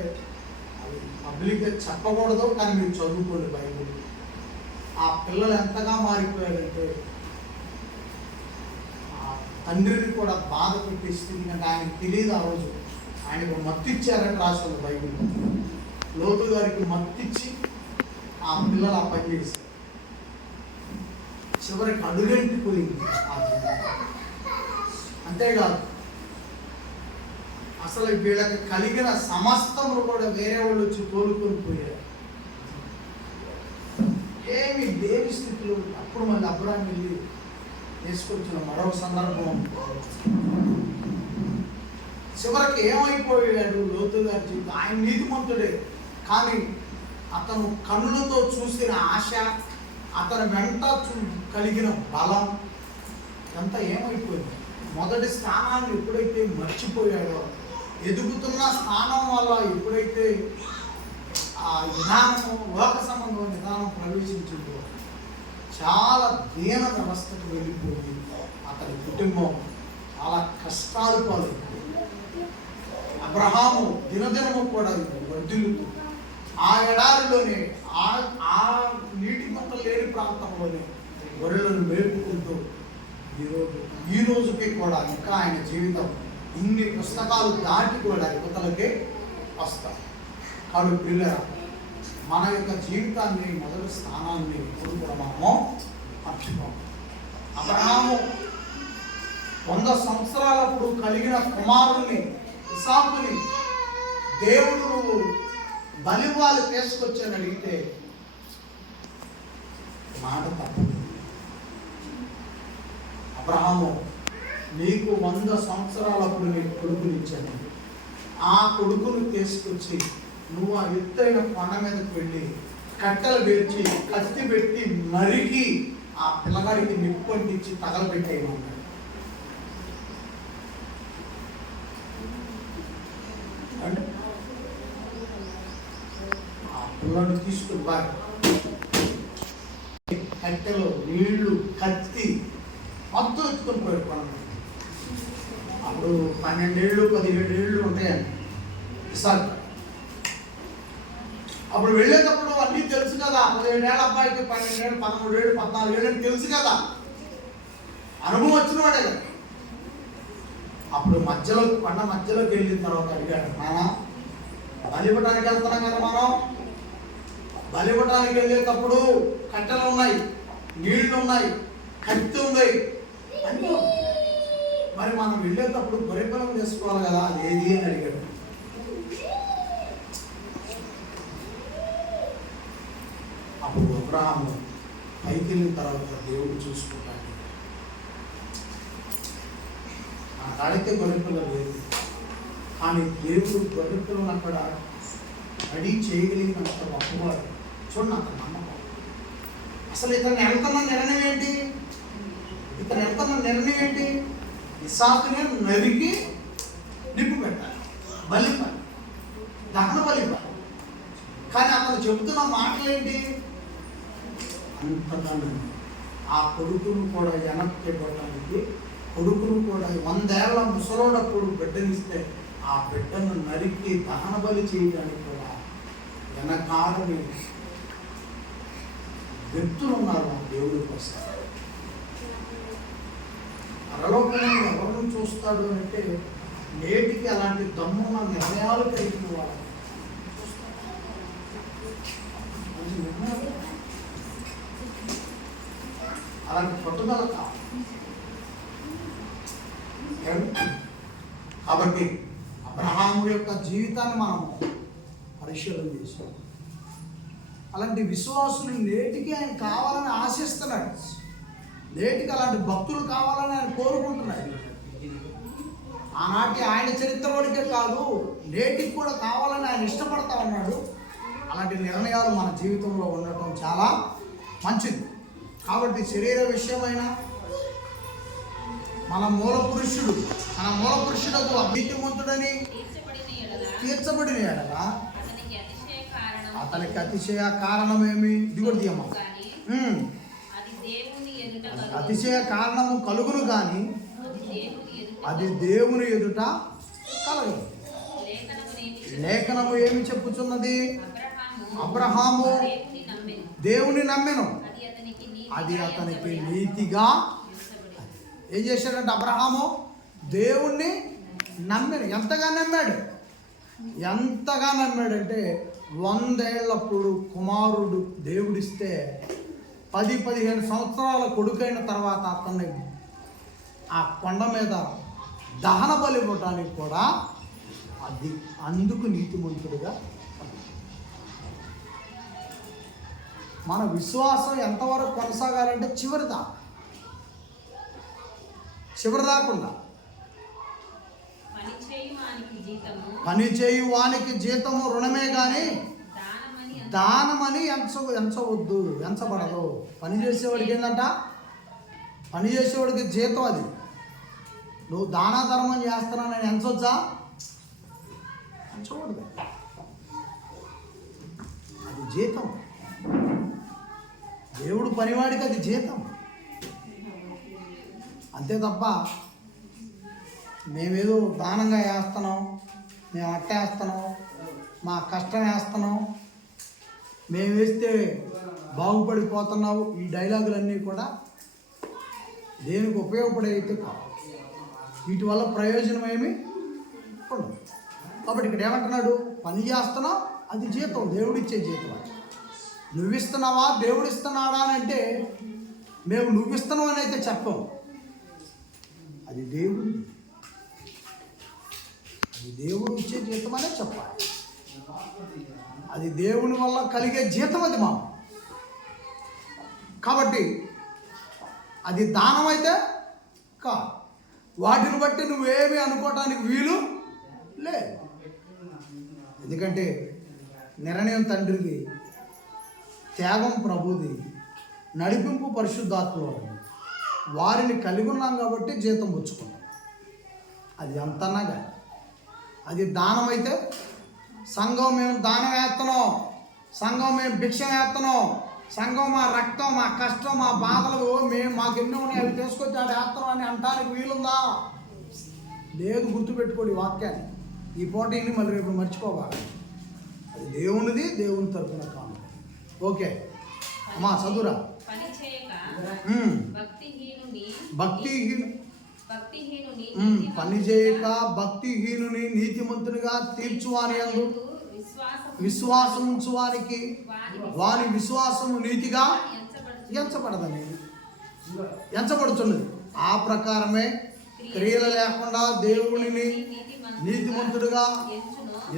అవి పబ్లిక్గా చెప్పకూడదు, కానీ మీరు చదువుకోండి బైబిల్. ఆ పిల్లలు ఎంతగా మారిపోయాడంటే ఆ తండ్రిని కూడా బాధ పెట్టిస్తుంది. అంటే ఆయనకు తెలియదు. ఆ రోజు ఆయనకు మత్తు ఇచ్చారని రాస్తుంది బైబిల్. లోతు గారికి మత్తిచ్చి ఆ పిల్లలు ఆ పని చేశారు. చివరికి అడుగంటిపోయింది ఆ జీవితం. అంతేకాదు, అసలు వీళ్ళకి కలిగిన సమస్తములు కూడా వేరే వాళ్ళు వచ్చి తోలుకొని పోయారు. ఏమి లేని స్థితిలో అప్పుడు మళ్ళీ అబ్రాహాము వెళ్ళి వేసుకొచ్చిన మరొక సందర్భం. చివరికి ఏమైపోయాడు లోతు గారి జీవితం? ఆయన నీతిమంతుడే, కానీ అతను కన్నులతో చూసిన ఆశ, అతని వెంట కలిగిన బలం ఇదంతా ఏమైపోయింది? మొదటి స్థానాన్ని ఎప్పుడైతే మర్చిపోయాడో, ఎదుగుతున్న స్థానం వల్ల ఎప్పుడైతే ఆ విధానము, లోక సంబంధం విధానం ప్రవేశించిందో చాలా దీన వ్యవస్థకు వెళ్ళిపోయి అతని కుటుంబం చాలా కష్టాలు పాలైంది. అబ్రహాము దినదినము కూడా వర్ధిల్లుతూ ఆ ఎడారిలోనే, ఆ నీటి మొత్తం లేని ప్రాంతంలోనే గొర్రెలను మేపుకుంటూ ఈ రోజుకి కూడా ఇంకా ఆయన జీవితం ఇన్ని పుస్తకాలు దాటి కూడా యువతలకే వస్తాయి. కాబట్టి ప్రియులారా, మన యొక్క జీవితాన్ని, మొదటి స్థానాన్ని ఇప్పుడు కూడా మనము మర్చిపోం. అబ్రహాము 100 సంవత్సరాలప్పుడు కలిగిన కుమారుని ఇసాకుని దేవుడు నువ్వు బలివ్వాలి తీసుకొచ్చని అడిగితే మాట తప్పదు. అబ్రహాము, నీకు 100 సంవత్సరాలప్పుడు నీకు కొడుకునిచ్చాను. ఆ కొడుకును తీసుకొచ్చి నువ్వు ఆ ఎత్తైన కొండ మీదకి వెళ్ళి కట్టెలు పెట్టి కత్తి పెట్టి నరికి ఆ పిల్లగాడికి నిప్పంటించి తగలబెట్టేయమన్నాడు. ఆ పిల్లను తీసుకుని బాగా కట్టెలు, నీళ్లు, కత్తి మొత్తం ఎత్తుకొని పోయాడు కొండ. అప్పుడు 12 ఏళ్ళు 17 ఏళ్ళు ఉంటాయండి ఇసాకు. అప్పుడు వెళ్ళేటప్పుడు అన్నీ తెలుసు కదా. 17 ఏళ్ళ అబ్బాయికి 12 ఏళ్ళు 13 ఏళ్ళు 14 ఏళ్ళు అని తెలుసు కదా, అనుభవం వచ్చిన వాడే కదా. అప్పుడు మధ్యలో కొండ మధ్యలోకి వెళ్ళిన తర్వాత అడిగాడు, నాన్న బలిపటానికి వెళ్తున్నాం కదా, మనం బలిపటానికి వెళ్ళేటప్పుడు కట్టెలు ఉన్నాయి, నీళ్లు ఉన్నాయి, కత్తి ఉంది అని. మరి మనం వెళ్ళేటప్పుడు గొర్రెపిల్లం చేసుకోవాలి కదా, అది ఏది అని అడిగాడు. అప్పుడు అబ్రహాము పైకి వెళ్ళిన తర్వాత దేవుడు చూసుకుంటాడు. ఆ కాడితే గొర్రెపిల్ల లేదు, కానీ దేవుడు గొర్రెపిల్లను అక్కడ రెడీ చేయగలిగినంత గొప్పవాడు. చూడండి అంత నమ్మకం. అసలు ఇతను వెళ్తున్న నిర్ణయం ఏంటి? ఇసాకునే నరికి నిప్పు పెట్టాలి, బలిపాలి, దహన బలిపాలి. కానీ అతను చెబుతున్న మాటలేంటి? అంతగా ఆ కొడుకును కూడా వెనక్కి ఇవ్వడానికి, కొడుకును కూడా 100 ఏళ్ల ముసలోడప్పుడు బిడ్డనిస్తే ఆ బిడ్డను నరికి దహన బలి చేయడానికి కూడా వెనకాడని వ్యక్తులు ఉన్నారు ఆ దేవుడి కోసం. పరలోకంలో ఎవరిని చూస్తాడు అంటే నేటికి అలాంటి దమ్మున్న నిర్ణయాలు కలిగిన వాడు. అలాంటి పట్టుదల కావాలి. కాబట్టి అబ్రహాము యొక్క జీవితాన్ని మనం పరిశీలన చేసాం. అలాంటి విశ్వాసులు నేటికి ఆయన కావాలని ఆశిస్తున్నాడు. నేటికి అలాంటి భక్తులు కావాలని ఆయన కోరుకుంటున్నాడు. ఆనాటి ఆయన చరిత్రలోనికే కాదు, నేటికి కూడా కావాలని ఆయన ఇష్టపడతా ఉన్నాడు. అలాంటి నిర్ణయాలు మన జీవితంలో ఉండటం చాలా మంచిది. కాబట్టి శరీర విషయమైన మన మూల పురుషుడు నీతిమంతుడని తీర్చబడిన ఎడల అతనికి అతిశయ కారణమేమి? దిగుడియమ్మ, అతిశయ కారణము కలుగును కానీ అది దేవుని ఎదుట కలగదు. లేఖనము ఏమి చెప్పుచున్నది? అబ్రహాము దేవుని నమ్మెను, అది అతనికి నీతిగా. ఏం చేశాడంటే అబ్రహాము దేవుణ్ణి నమ్మాడు. ఎంతగా నమ్మాడంటే 100 ఏళ్ళప్పుడు కుమారుడు దేవుడిస్తే 10-15 సంవత్సరాల కొడుకైన తర్వాత అతన్ని ఆ కొండ మీద దహన బలి ఇవ్వటానికి కూడా అది అందుకు నీతిమంతుడిగా. మన విశ్వాసం ఎంతవరకు కొనసాగాలంటే చివరి దాకుండా పని చేయు వానికి జీతము రుణమే కానీ దానమని ఎంచబడదు. పని చేసేవాడికి ఏంటంట? పని చేసేవాడికి జీతం. అది నువ్వు దాన ధర్మం చేస్తున్నానని ఎంచవచ్చా? ఎంచకూడదు. అది జీతం. దేవుడు పనివాడికి అది జీతం, అంతే తప్ప మేమేదో దానంగా వేస్తున్నాం, మేము అట్టేస్తున్నాం, మా కష్టం వేస్తున్నాం, మేము వేస్తే బాగుపడిపోతున్నావు, ఈ డైలాగులన్నీ కూడా దేనికి ఉపయోగపడేది కావు. వీటి వల్ల ప్రయోజనం ఏమి ఉండదు. కాబట్టి ఇక్కడ ఏమంటున్నాడు? పని చేస్తున్నావు, అది జీతం, దేవుడిచ్చే జీతం. నువ్విస్తున్నావా దేవుడు ఇస్తున్నాడా అని అంటే మేము నువ్విస్తున్నావు అని అయితే చెప్పం. అది దేవుడు ఇచ్చే జీతం అనే చెప్పాలి. అది దేవుని వల్ల కలిగే జీతం అది మా. కాబట్టి అది దానం అయితే కాదు. వాటిని బట్టి నువ్వేమీ అనుకోవటానికి వీలు లేదు. ఎందుకంటే నిర్ణయం తండ్రిది, త్యాగం ప్రభుది, నడిపింపు పరిశుద్ధాత్మలో వారిని కలిగి ఉన్నాం కాబట్టి జీతం పుచ్చుకుంటాం. అది ఎంతన్నా కానీ అది దానం అయితే, సంఘం మేము దానం వేస్తున్నాం, సంఘం మేము భిక్షం వేస్తున్నాం, సంఘం మా రక్తం, మా కష్టం, మా బాధలు మాకు ఎన్నో ఉన్నాయి అవి తీసుకొచ్చి ఆడ వేస్తున్నాం అని అంటానికి వీలుందా? లేదు. గుర్తుపెట్టుకోండి వాక్యాన్ని. ఈ పూట ఇన్ని మళ్ళీ రేపు మర్చిపోవాలి. అది దేవునిది, దేవుని తరపున కాదు. ఓకే అమ్మా చదువురా. పని చేయక భక్తిహీనుని నీతిమంతునిగా తీర్చువాని యందు విశ్వాసం ఉంచువానికి వాని విశ్వాసము నీతిగా ఎంచబడుతున్నది. ఆ ప్రకారమే క్రియలు లేకుండా దేవునిని నీతిమంతుడుగా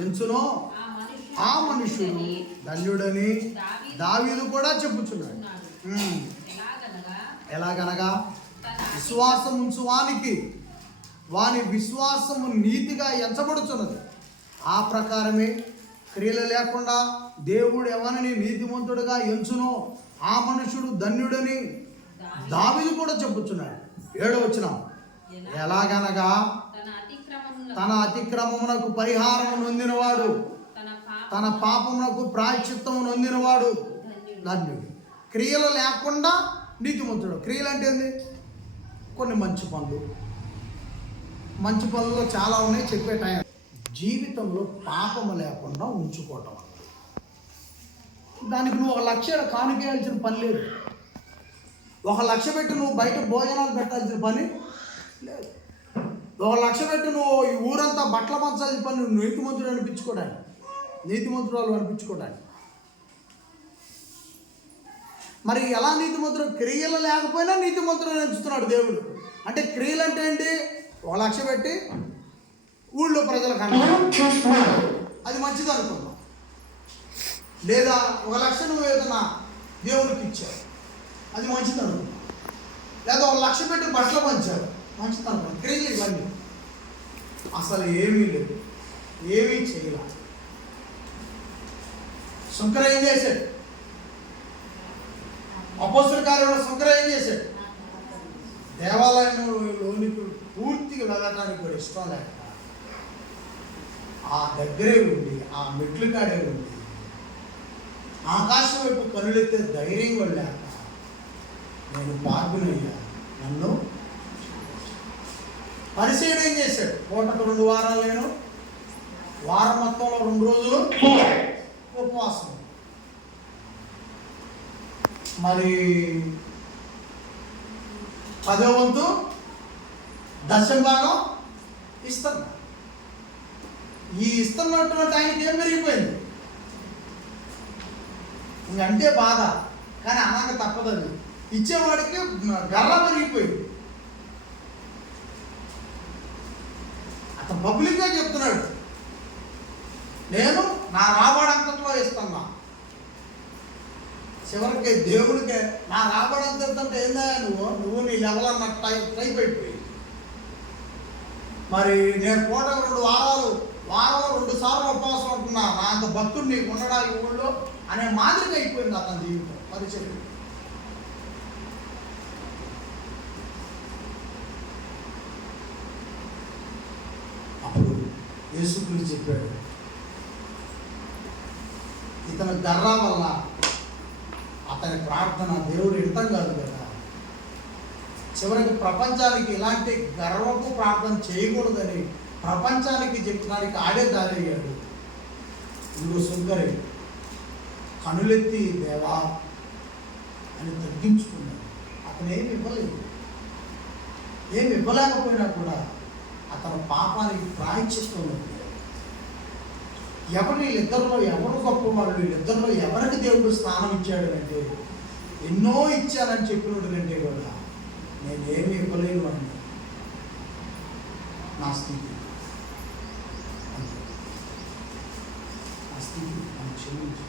ఎంచునో ఆ మనుషుడు ధన్యుడని దావీదు కూడా చెప్పుచున్నాడు. ఎలాగనగా విశ్వాసం ఉంచువానికి వాని విశ్వాసము నీతిగా ఎంచబడుచున్నది. ఆ ప్రకారమే క్రియలు లేకుండా దేవుడు ఎవరిని నీతిమంతుడుగా ఎంచునో ఆ మనుషుడు ధన్యుడని దావీదు కూడా చెప్పుచున్నాడు. 7వ వచనం, ఎలాగనగా తన అతిక్రమమునకు పరిహారము నొందినవాడు, తన పాపమునకు ప్రాయశ్చిత్తము నొందినవాడు ధన్యుడు. క్రియలు లేకుండా నీతిమంతుడు. క్రియలు అంటే ఏంది? కొన్ని మంచి పనుల్లో చాలా ఉన్నాయి, చెప్పే టైం. జీవితంలో పాపము లేకుండా ఉంచుకోవటం. దానికి నువ్వు 1 లక్ష కానుకేయాల్సిన పని లేదు. 1 లక్ష పెట్టి నువ్వు బయట భోజనాలు పెట్టాల్సిన పని లేదు. 1 లక్ష పెట్టి నువ్వు ఈ ఊరంతా బట్టలు పంచాల్సిన పని నువ్వు నీతిమంతుడు అనిపించుకోవడానికి, నీతిమంతురాలు అనిపించుకోవడానికి. మరి ఎలా నీతిమంతుడు? క్రియలు లేకపోయినా నీతిమంతుడు ఎంచుతున్నాడు దేవుడు. అంటే క్రియలు అంటే ఏంటి? 1 లక్ష పెట్టి ఊళ్ళో ప్రజలకు అన్న, అది మంచిది అనుకుందాం. లేదా 1,00,000 నువ్వు ఏదైనా దేవునికి ఇచ్చావు, అది మంచిది అనుకున్నా. లేదా 1,00,000 పెట్టి బట్టలు పంచావు, మంచిది అనుకున్నా. క్రేజీ ఇవన్నీ. అసలు ఏమీ లేదు, ఏమీ చేయలే. శంకర ఏం చేశాడు? అపోస్తల కార్యంలో శంకర ఏం చేశాడు? దేవాలయంలోనికి పూర్తిగా వెళ్ళడానికి కూడా ఇష్టం లేక ఆ దగ్గరే ఉండి, ఆ మెట్లు కాడే ఉండి, ఆకాశం వైపు కనులెత్తే ధైర్యం కూడా లేక, నేను పాపినయ్యా, నన్ను పరిచయం ఏం చేశాడు? పూటకు 2 వారాలు నేను, వారం మొత్తంలో 2 రోజులు ఉపవాసం. మరి 10వ వంతు దశమ భాగం ఇస్తున్నా. ఈ ఇస్తున్నటువంటి ఆయనకి ఏం పెరిగిపోయింది? ఇంకంటే బాధ, కానీ అనక తప్పదు. ఇచ్చేవాడికి గర్వ పెరిగిపోయింది. అతను పబ్లిక్గా చెప్తున్నాడు, నేను నా రాబడంతట్లో ఇస్తున్నా. చివరికి దేవుడికే నా రాబడంత ఏందా నువ్వు నీ లెవెల్ అన్న ట్రై పెట్టిపోయి. మరి నేను పూటకు 2 వారాలు 2 సార్లు ఉపవాసం ఉంటున్నా, నా అంత భక్తుడు నీకు ఉండడానికి ఊళ్ళో అనే మాదిరిగా అయిపోయింది అతని జీవితం, పరిచయం. అప్పుడు యేసుక్రీస్తు చెప్పాడు, ఇతని గర్వ వల్ల అతని ప్రార్థన దేవుడు వింటాం కాదు కదా. చివరికి ప్రపంచానికి ఇలాంటి గర్వపు ప్రార్థన చేయకూడదని ప్రపంచానికి చెప్పడానికి ఆడే దారి అయ్యాడు. ఇంకో శంకరే కనులెత్తి దేవా అని తగ్గించుకున్నాడు. అతను ఏమి ఇవ్వలేదు. ఏమి ఇవ్వలేకపోయినా కూడా అతని పాపానికి ప్రాయశ్చిత్తం ఉంది. వీళ్ళిద్దరిలో ఎవరు గొప్పవాళ్ళు, వీళ్ళిద్దరిలో ఎవరికి దేవుడు స్థానం ఇచ్చాడు అంటే, ఎన్నో ఇచ్చానని చెప్పినట్టు కంటే కూడా నేనేమి ఇవ్వలేను అని నా స్థితి. నా స్థితి నన్ను క్షమించు.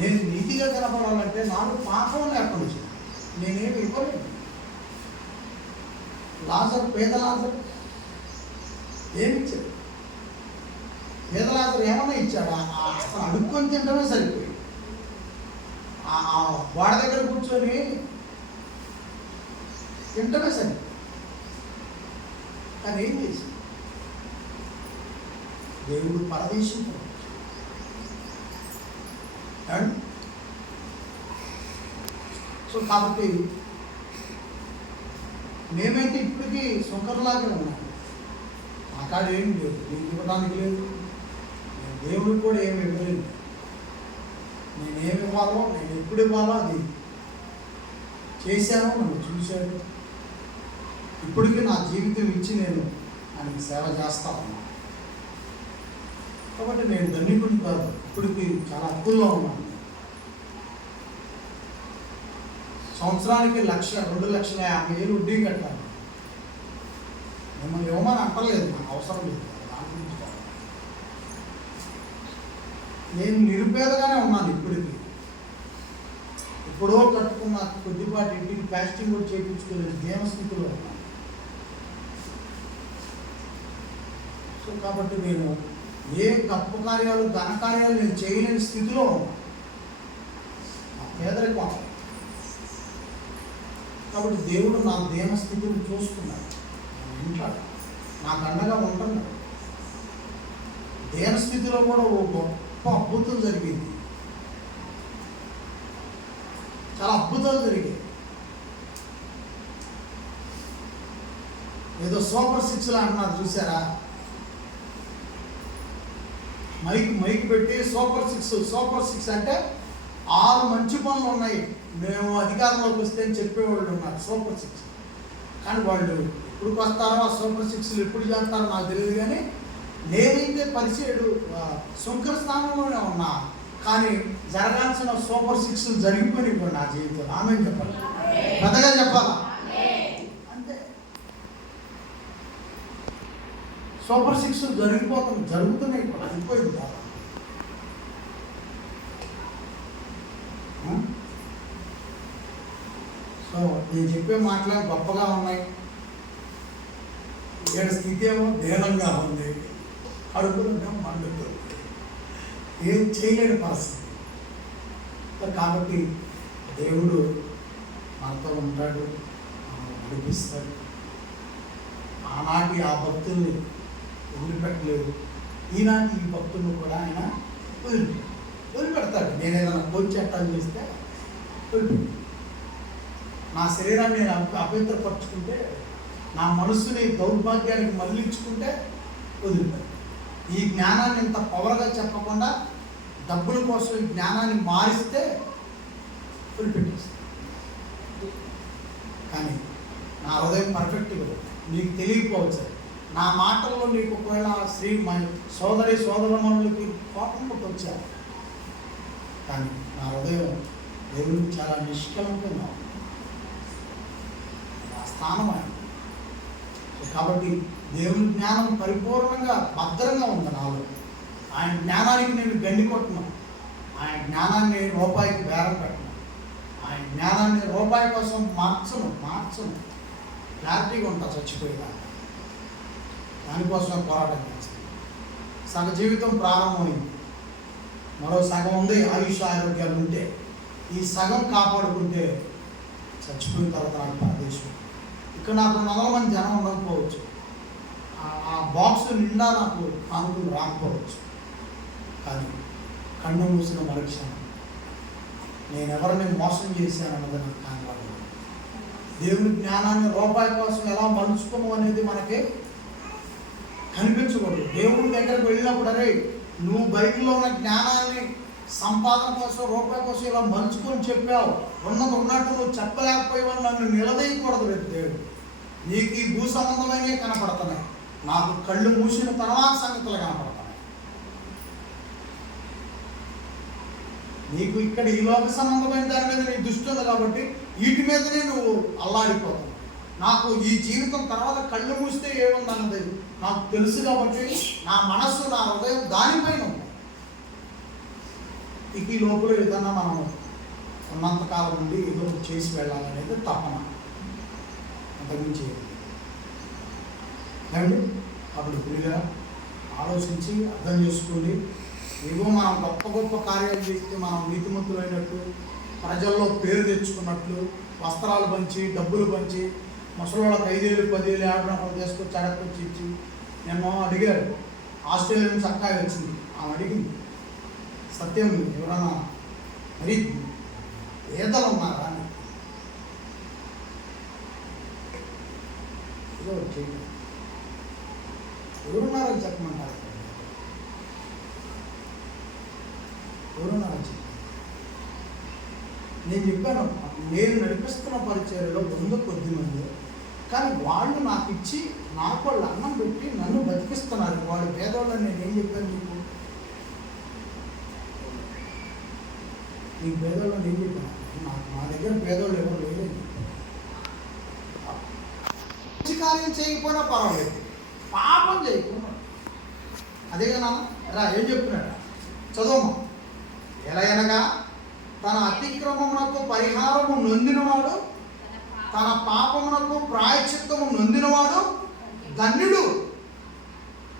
నేను నీతిగా కనపడాలంటే నాకు పాపం లేకుండా నేనేమి ఇవ్వలేను. లాజరు, పేద లాజరు ఏమి ఇచ్చాడు? పేద లాజరు ఏమన్నా ఇచ్చాడా? అసలు అడుక్కొని తింటమే సరిపోయి వాడ దగ్గర కూర్చొని తింటమే సరిపోయి. కానీ ఏం చేసి దేవుడు పరదేశం. సో కాబట్టి మేమైతే ఇప్పటికీ సొంకర్లాగే ఉన్నాం. ఆ కాడ ఏం లేదు, నీకు ఇవ్వడానికి లేదు, నేను దేవుడికి కూడా ఏమి ఇవ్వలేదు. నేనేమి ఇవ్వాలో, నేను ఎప్పుడు ఇవ్వాలో అది చేశాను, నన్ను చూశాడు. ఇప్పటికీ నా జీవితం ఇచ్చి నేను ఆయనకి సేవ చేస్తా ఉన్నాను. కాబట్టి నేను ధనికుడిని కాదు, ఇప్పటికీ చాలా అప్పుల్లో ఉన్నాను. సంవత్సరానికి 1,00,000, 2,50,000 వడ్డీ కట్టాలి. మిమ్మల్ని ఇవ్వమని అంటలేదు, నాకు అవసరం లేదు. దాని గురించి కాదు. నేను నిరుపేదగానే ఉన్నాను ఇప్పటికీ. ఎప్పుడో కట్టుకున్న కొద్దిపాటి ఇంటికి ప్లాస్టింగ్ కూడా చేయించుకోలేదు, దేవస్థితిలో ఉన్నాను. సో కాబట్టి నేను ఏ గొప్ప కార్యాలు, ఘన కార్యాలు నేను చేయలేని స్థితిలో ఉన్నాను. నా పేదరికం. కాబట్టి దేవుడు నా దేన స్థితిని చూసుకున్నాడు, వింటాడు, నాకు అండగా ఉంటున్నాడు. దేన స్థితిలో కూడా ఓ గొప్ప అద్భుతం జరిగింది. చాలా అద్భుతాలు జరిగాయి. ఏదో సూపర్ 6 అంటున్నారు చూసారా? మైక్ పెట్టి సూపర్ 6 అంటే 6 మంచి పనులు ఉన్నాయి, మేము అధికారంలోకి వస్తే అని చెప్పేవాళ్ళు ఉన్నారు. సూపర్ 6 కానీ వాళ్ళు ఎప్పుడు వస్తారో, ఆ సూపర్ 6 ఎప్పుడు చేస్తారో నాకు తెలియదు. కానీ నేనైతే పరిచయుడు శంకర స్థానంలోనే ఉన్నా, కానీ జరగాల్సిన సూపర్ 6 జరిగిపోయినాయి కూడా నా జీవితంలో. ఆమె చెప్పాలి, పెద్దగా చెప్పాలా? అంతే. సూపర్ 6 జరుగుతున్నాయి కూడా, అయిపోయింది కదా. సో నేను చెప్పే మాటలు గొప్పగా ఉన్నాయి, ఇక్కడ స్థితి ఏమో దీనంగా ఉంది, కడుపులో మండుతుంది, ఏం చేయలేని పరిస్థితి. కాబట్టి దేవుడు మనతో ఉంటాడు, మనం నడిపిస్తాడు. ఆనాటి ఆ భక్తుల్ని వదిలిపెట్టలేదు, ఈనాటి ఈ భక్తులను కూడా ఆయన వదిలిపెడతాడు. నేను ఏదైనా కోర్చట్టాలు చేస్తే వదిలిపెట్టాడు. నా శరీరాన్ని నేను అపవిత్రపరుచుకుంటే, నా మనసుని దౌర్భాగ్యానికి మళ్ళించుకుంటే వదిలిపెట్టాడు. ఈ జ్ఞానాన్ని ఇంత పవర్గా చెప్పకుండా డబ్బుల కోసం ఈ జ్ఞానాన్ని మారిస్తే వదిలిపెట్టేస్తాను. కానీ నా హృదయం పర్ఫెక్ట్గా నీకు తెలియకపోవచ్చు. నా మాటల్లో నీకు ఒకవేళ సోదరమనులకి కోపం వచ్చారు, కానీ నా హృదయం దేవుడికి చాలా నిష్కలంకంగా ఆ స్థానం ఆయన. కాబట్టి దేవుని జ్ఞానం పరిపూర్ణంగా భద్రంగా ఉంది నాలో. ఆయన జ్ఞానానికి నేను గండి కొట్టున్నాను, ఆయన జ్ఞానాన్ని రూపాయికి బేరం పెట్టను, ఆయన జ్ఞానాన్ని రూపాయి కోసం మార్చను. క్లారిటీగా ఉంటా చచ్చిపోయేదా, దానికోసం పోరాటం చేస్తాను. సగ జీవితం ప్రారంభమైంది, మరో సగం ఉంది ఆయుష్ ఆరోగ్యాలు ఉంటే. ఈ సగం కాపాడుకుంటే చచ్చిపోయిన తర్వాత నాకు ప్రదేశం. ఇక్కడ నాకు 200 మంది జనం ఉండకపోవచ్చు, ఆ బాక్స్ నిండా నాకు కానుకలు రాకపోవచ్చు, కానీ కన్ను మూసిన మరుక్షణం నేను ఎవరిని మోసం చేశానన్నది నాకు కనబడదు. దేవుని జ్ఞానాన్ని రూపాయి కోసం ఎలా మలుచుకోము అనేది మనకి కనిపించకూడదు. దేవుడి దగ్గరకు వెళ్ళినప్పుడు అరే నువ్వు బైబిల్లో ఉన్న జ్ఞానాన్ని సంపాదన కోసం రూపాయి కోసం ఇలా మలుచుకొని చెప్పావు, ఉన్నట్టు నువ్వు చెప్పలేకపోయావని నన్ను నిలదీయకూడదు. రేపు దేవుడు నీకు ఈ భూ సంబంధమైనవి కనపడుతున్నాయి, నాకు కళ్ళు మూసిన తర్వాత సంగతులు కనపడుతున్నాయి. నీకు ఇక్కడ ఈ లోక సంబంధమైన దాని మీద నీ దృష్టి ఉంది కాబట్టి వీటి మీదనే నువ్వు అల్లాడిపోతావు. నాకు ఈ జీవితం తర్వాత కళ్ళు మూస్తే ఏముందన్నది నాకు తెలుసు కాబట్టి నా మనస్సు నా హృదయం దానిపైన ఉంది. ఇక ఈ లోపల ఏదన్నా మనం ఉన్నంతకాలం నుండి ఏదో చేసి వెళ్ళాలనేది తపన, అంతకుమించి ఏమండి. అప్పుడు పులిగా ఆలోచించి అర్థం చేసుకోండి. ఏవో మనం గొప్ప కార్యాలు చేస్తే మనం నీతిమంతులైనట్టు, ప్రజల్లో పేరు తెచ్చుకున్నట్లు, వస్త్రాలు పంచి డబ్బులు పంచి ముసలోళ్ళకి 5 ఏళ్ళు 10 ఏళ్ళు ఆడినప్పుడు తీసుకొచ్చి అడగొచ్చి ఇచ్చి. నేను అడిగారు, ఆస్ట్రేలియా నుంచి అక్కాయి వచ్చింది, ఆమె అడిగింది సత్యం ఎవరన్నా మరి పేదలు ఉన్నారా అని. ఎవరున్నారని చెప్పమంటారు, ఎవరున్నారని చెప్పి నేను చెప్పాను. నేను నడిపిస్తున్న పరిచర్యలో 100 కొద్ది మంది, కానీ వాళ్ళు నాకు ఇచ్చి నాకు వాళ్ళు అన్నం పెట్టి నన్ను బతికిస్తున్నారు. వాళ్ళు పేదవాళ్ళని నేను ఏం చెప్పాను నీకు పేదవాళ్ళని ఏం చెప్పాను? మా దగ్గర పేదవాళ్ళు ఎవరు లేదని. మంచి కార్యం చేయకపోయినా పర్వాలేదు, పాపం చేయకుండా అదే కదా రా ఏం చెప్తున్నాడు చదవమా. ఎలా అనగా తన అతిక్రమమునకు పరిహారము నొందినవాడు, తన పాపమునకు ప్రాయశ్చిత్తము నొందినవాడు ధన్యుడు.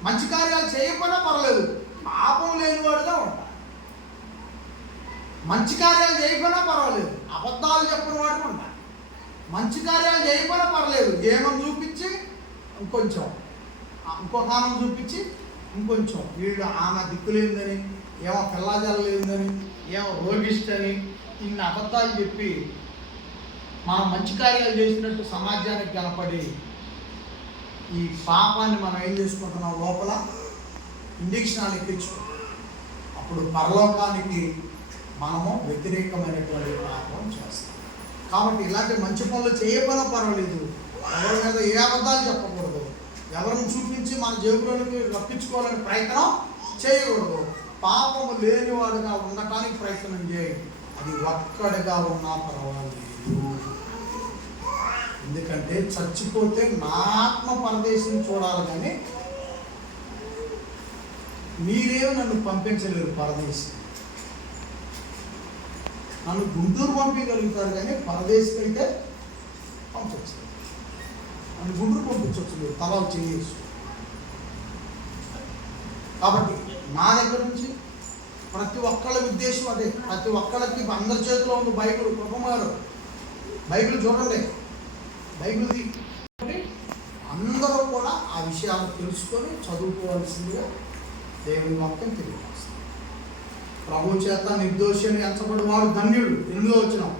మంచి కార్యాలు చేయకపోయినా పర్లేదు, పాపం లేనివాడుగా ఉంటాడు. మంచి కార్యాలు చేయకపోయినా పర్వాలేదు, అబద్ధాలు చెప్పిన వాడు ఉంటాడు. మంచి కార్యాలు చేయకపోయినా పర్లేదు, ఏమని చూపించి ఇంకొంచెం, ఇంకొక ఆమెను చూపించి ఇంకొంచెం, వీళ్ళు ఆమె దిక్కులేందని, ఏమో పిల్లాజాలు లేదని, ఏమో రోగిష్టని, ఇన్ని అబద్ధాలు చెప్పి మనం మంచి కార్యాలు చేసినట్టు సమాజానికి కనపడి ఈ పాపాన్ని మనం ఏం చేసుకుంటున్నాం, లోపల ఇంజక్షనాలు ఎక్కించుకుంటాం. అప్పుడు పరలోకానికి మనము వ్యతిరేకమైనటువంటి పాపం చేస్తాం. కాబట్టి ఇలాంటి మంచి పనులు చేయకపోయినా పర్వాలేదు, ఎవరి మీద ఏ అబద్ధాలు చెప్పకూడదు, ఎవరిని చూపించి మన జేబులోనికి రప్పించుకోవాలని ప్రయత్నం చేయకూడదు. పాపము లేనివాడుగా ఉండటానికి ప్రయత్నం చేయి, అది ఒక్కడిగా ఉన్నా పర్వాలేదు. ఎందుకంటే చచ్చిపోతే నా ఆత్మ పరదేశం చూడాలి, కానీ మీరేమి నన్ను పంపించలేరు పరదేశం. నన్ను గుంటూరు పంపించగలుగుతారు కానీ పరదేశం అయితే పంపించచ్చు, అని గుండ్రు పంపించవచ్చు, మీరు తలాలు చేయొచ్చు. కాబట్టి నా దగ్గర నుంచి ప్రతి ఒక్కళ్ళ ఉద్దేశం అదే. ప్రతి ఒక్కళ్ళకి అందరి చేతిలో ఉంది బైబిల్. కృపమారు బైబిల్ చూడండి, బైబిల్ది అందరూ కూడా ఆ విషయాలు తెలుసుకొని చదువుకోవాల్సిందిగా దేవుని వాక్యం తెలియజేస్తుంది. ప్రభు చేత నిర్దోషి అని ఎంచబడి వాడు ధన్యుడు. 8వ వచనం,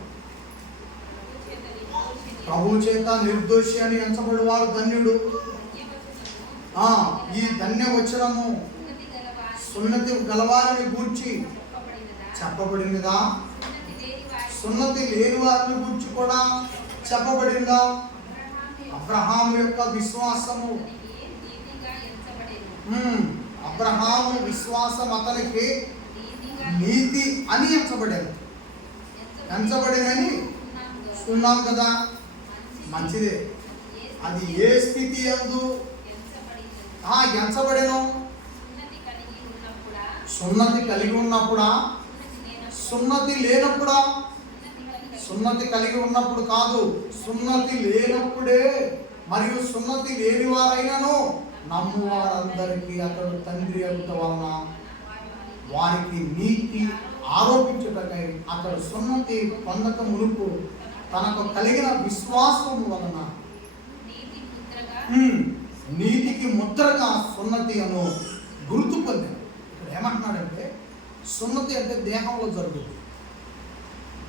ప్రభు చేత నిర్దోషి అని ఎంచబడి వాడు ధన్యుడు. ఈ ధన్య వచనము సున్నతి గలవారిని గూర్చి చెప్పబడినదా? సున్నతి లేని వారిని గూర్చి కూడా చెప్పబడిందా? అబ్రహాము యొక్క విశ్వాసము, అబ్రహాము విశ్వాసం అతనికి నీతి అని ఎంచబడినని ఉన్నాం కదా. మంచిదే. అది ఏ స్థితి యందు ఎంచబడెను? సున్నతి కలిగి ఉన్నప్పుడా? సున్నతి లేనప్పుడా? సున్నతి కలిగి ఉన్నప్పుడు కాదు, సున్నతి లేనప్పుడే. మరియు సున్నతి లేని వారైనను నమ్ము వారందరికీ అతడు తండ్రి అగుట వలన వారికి నీతి ఆరోపించుటకై అతడు సున్నతి పొందక మునుపు తనకు కలిగిన విశ్వాసము వలన నీతికి ముద్రగా సున్నతి అను గుర్తు పొందాడు. ఇక్కడ ఏమంటున్నాడంటే, సున్నతి అంటే దేహంలో జరుగుతుంది,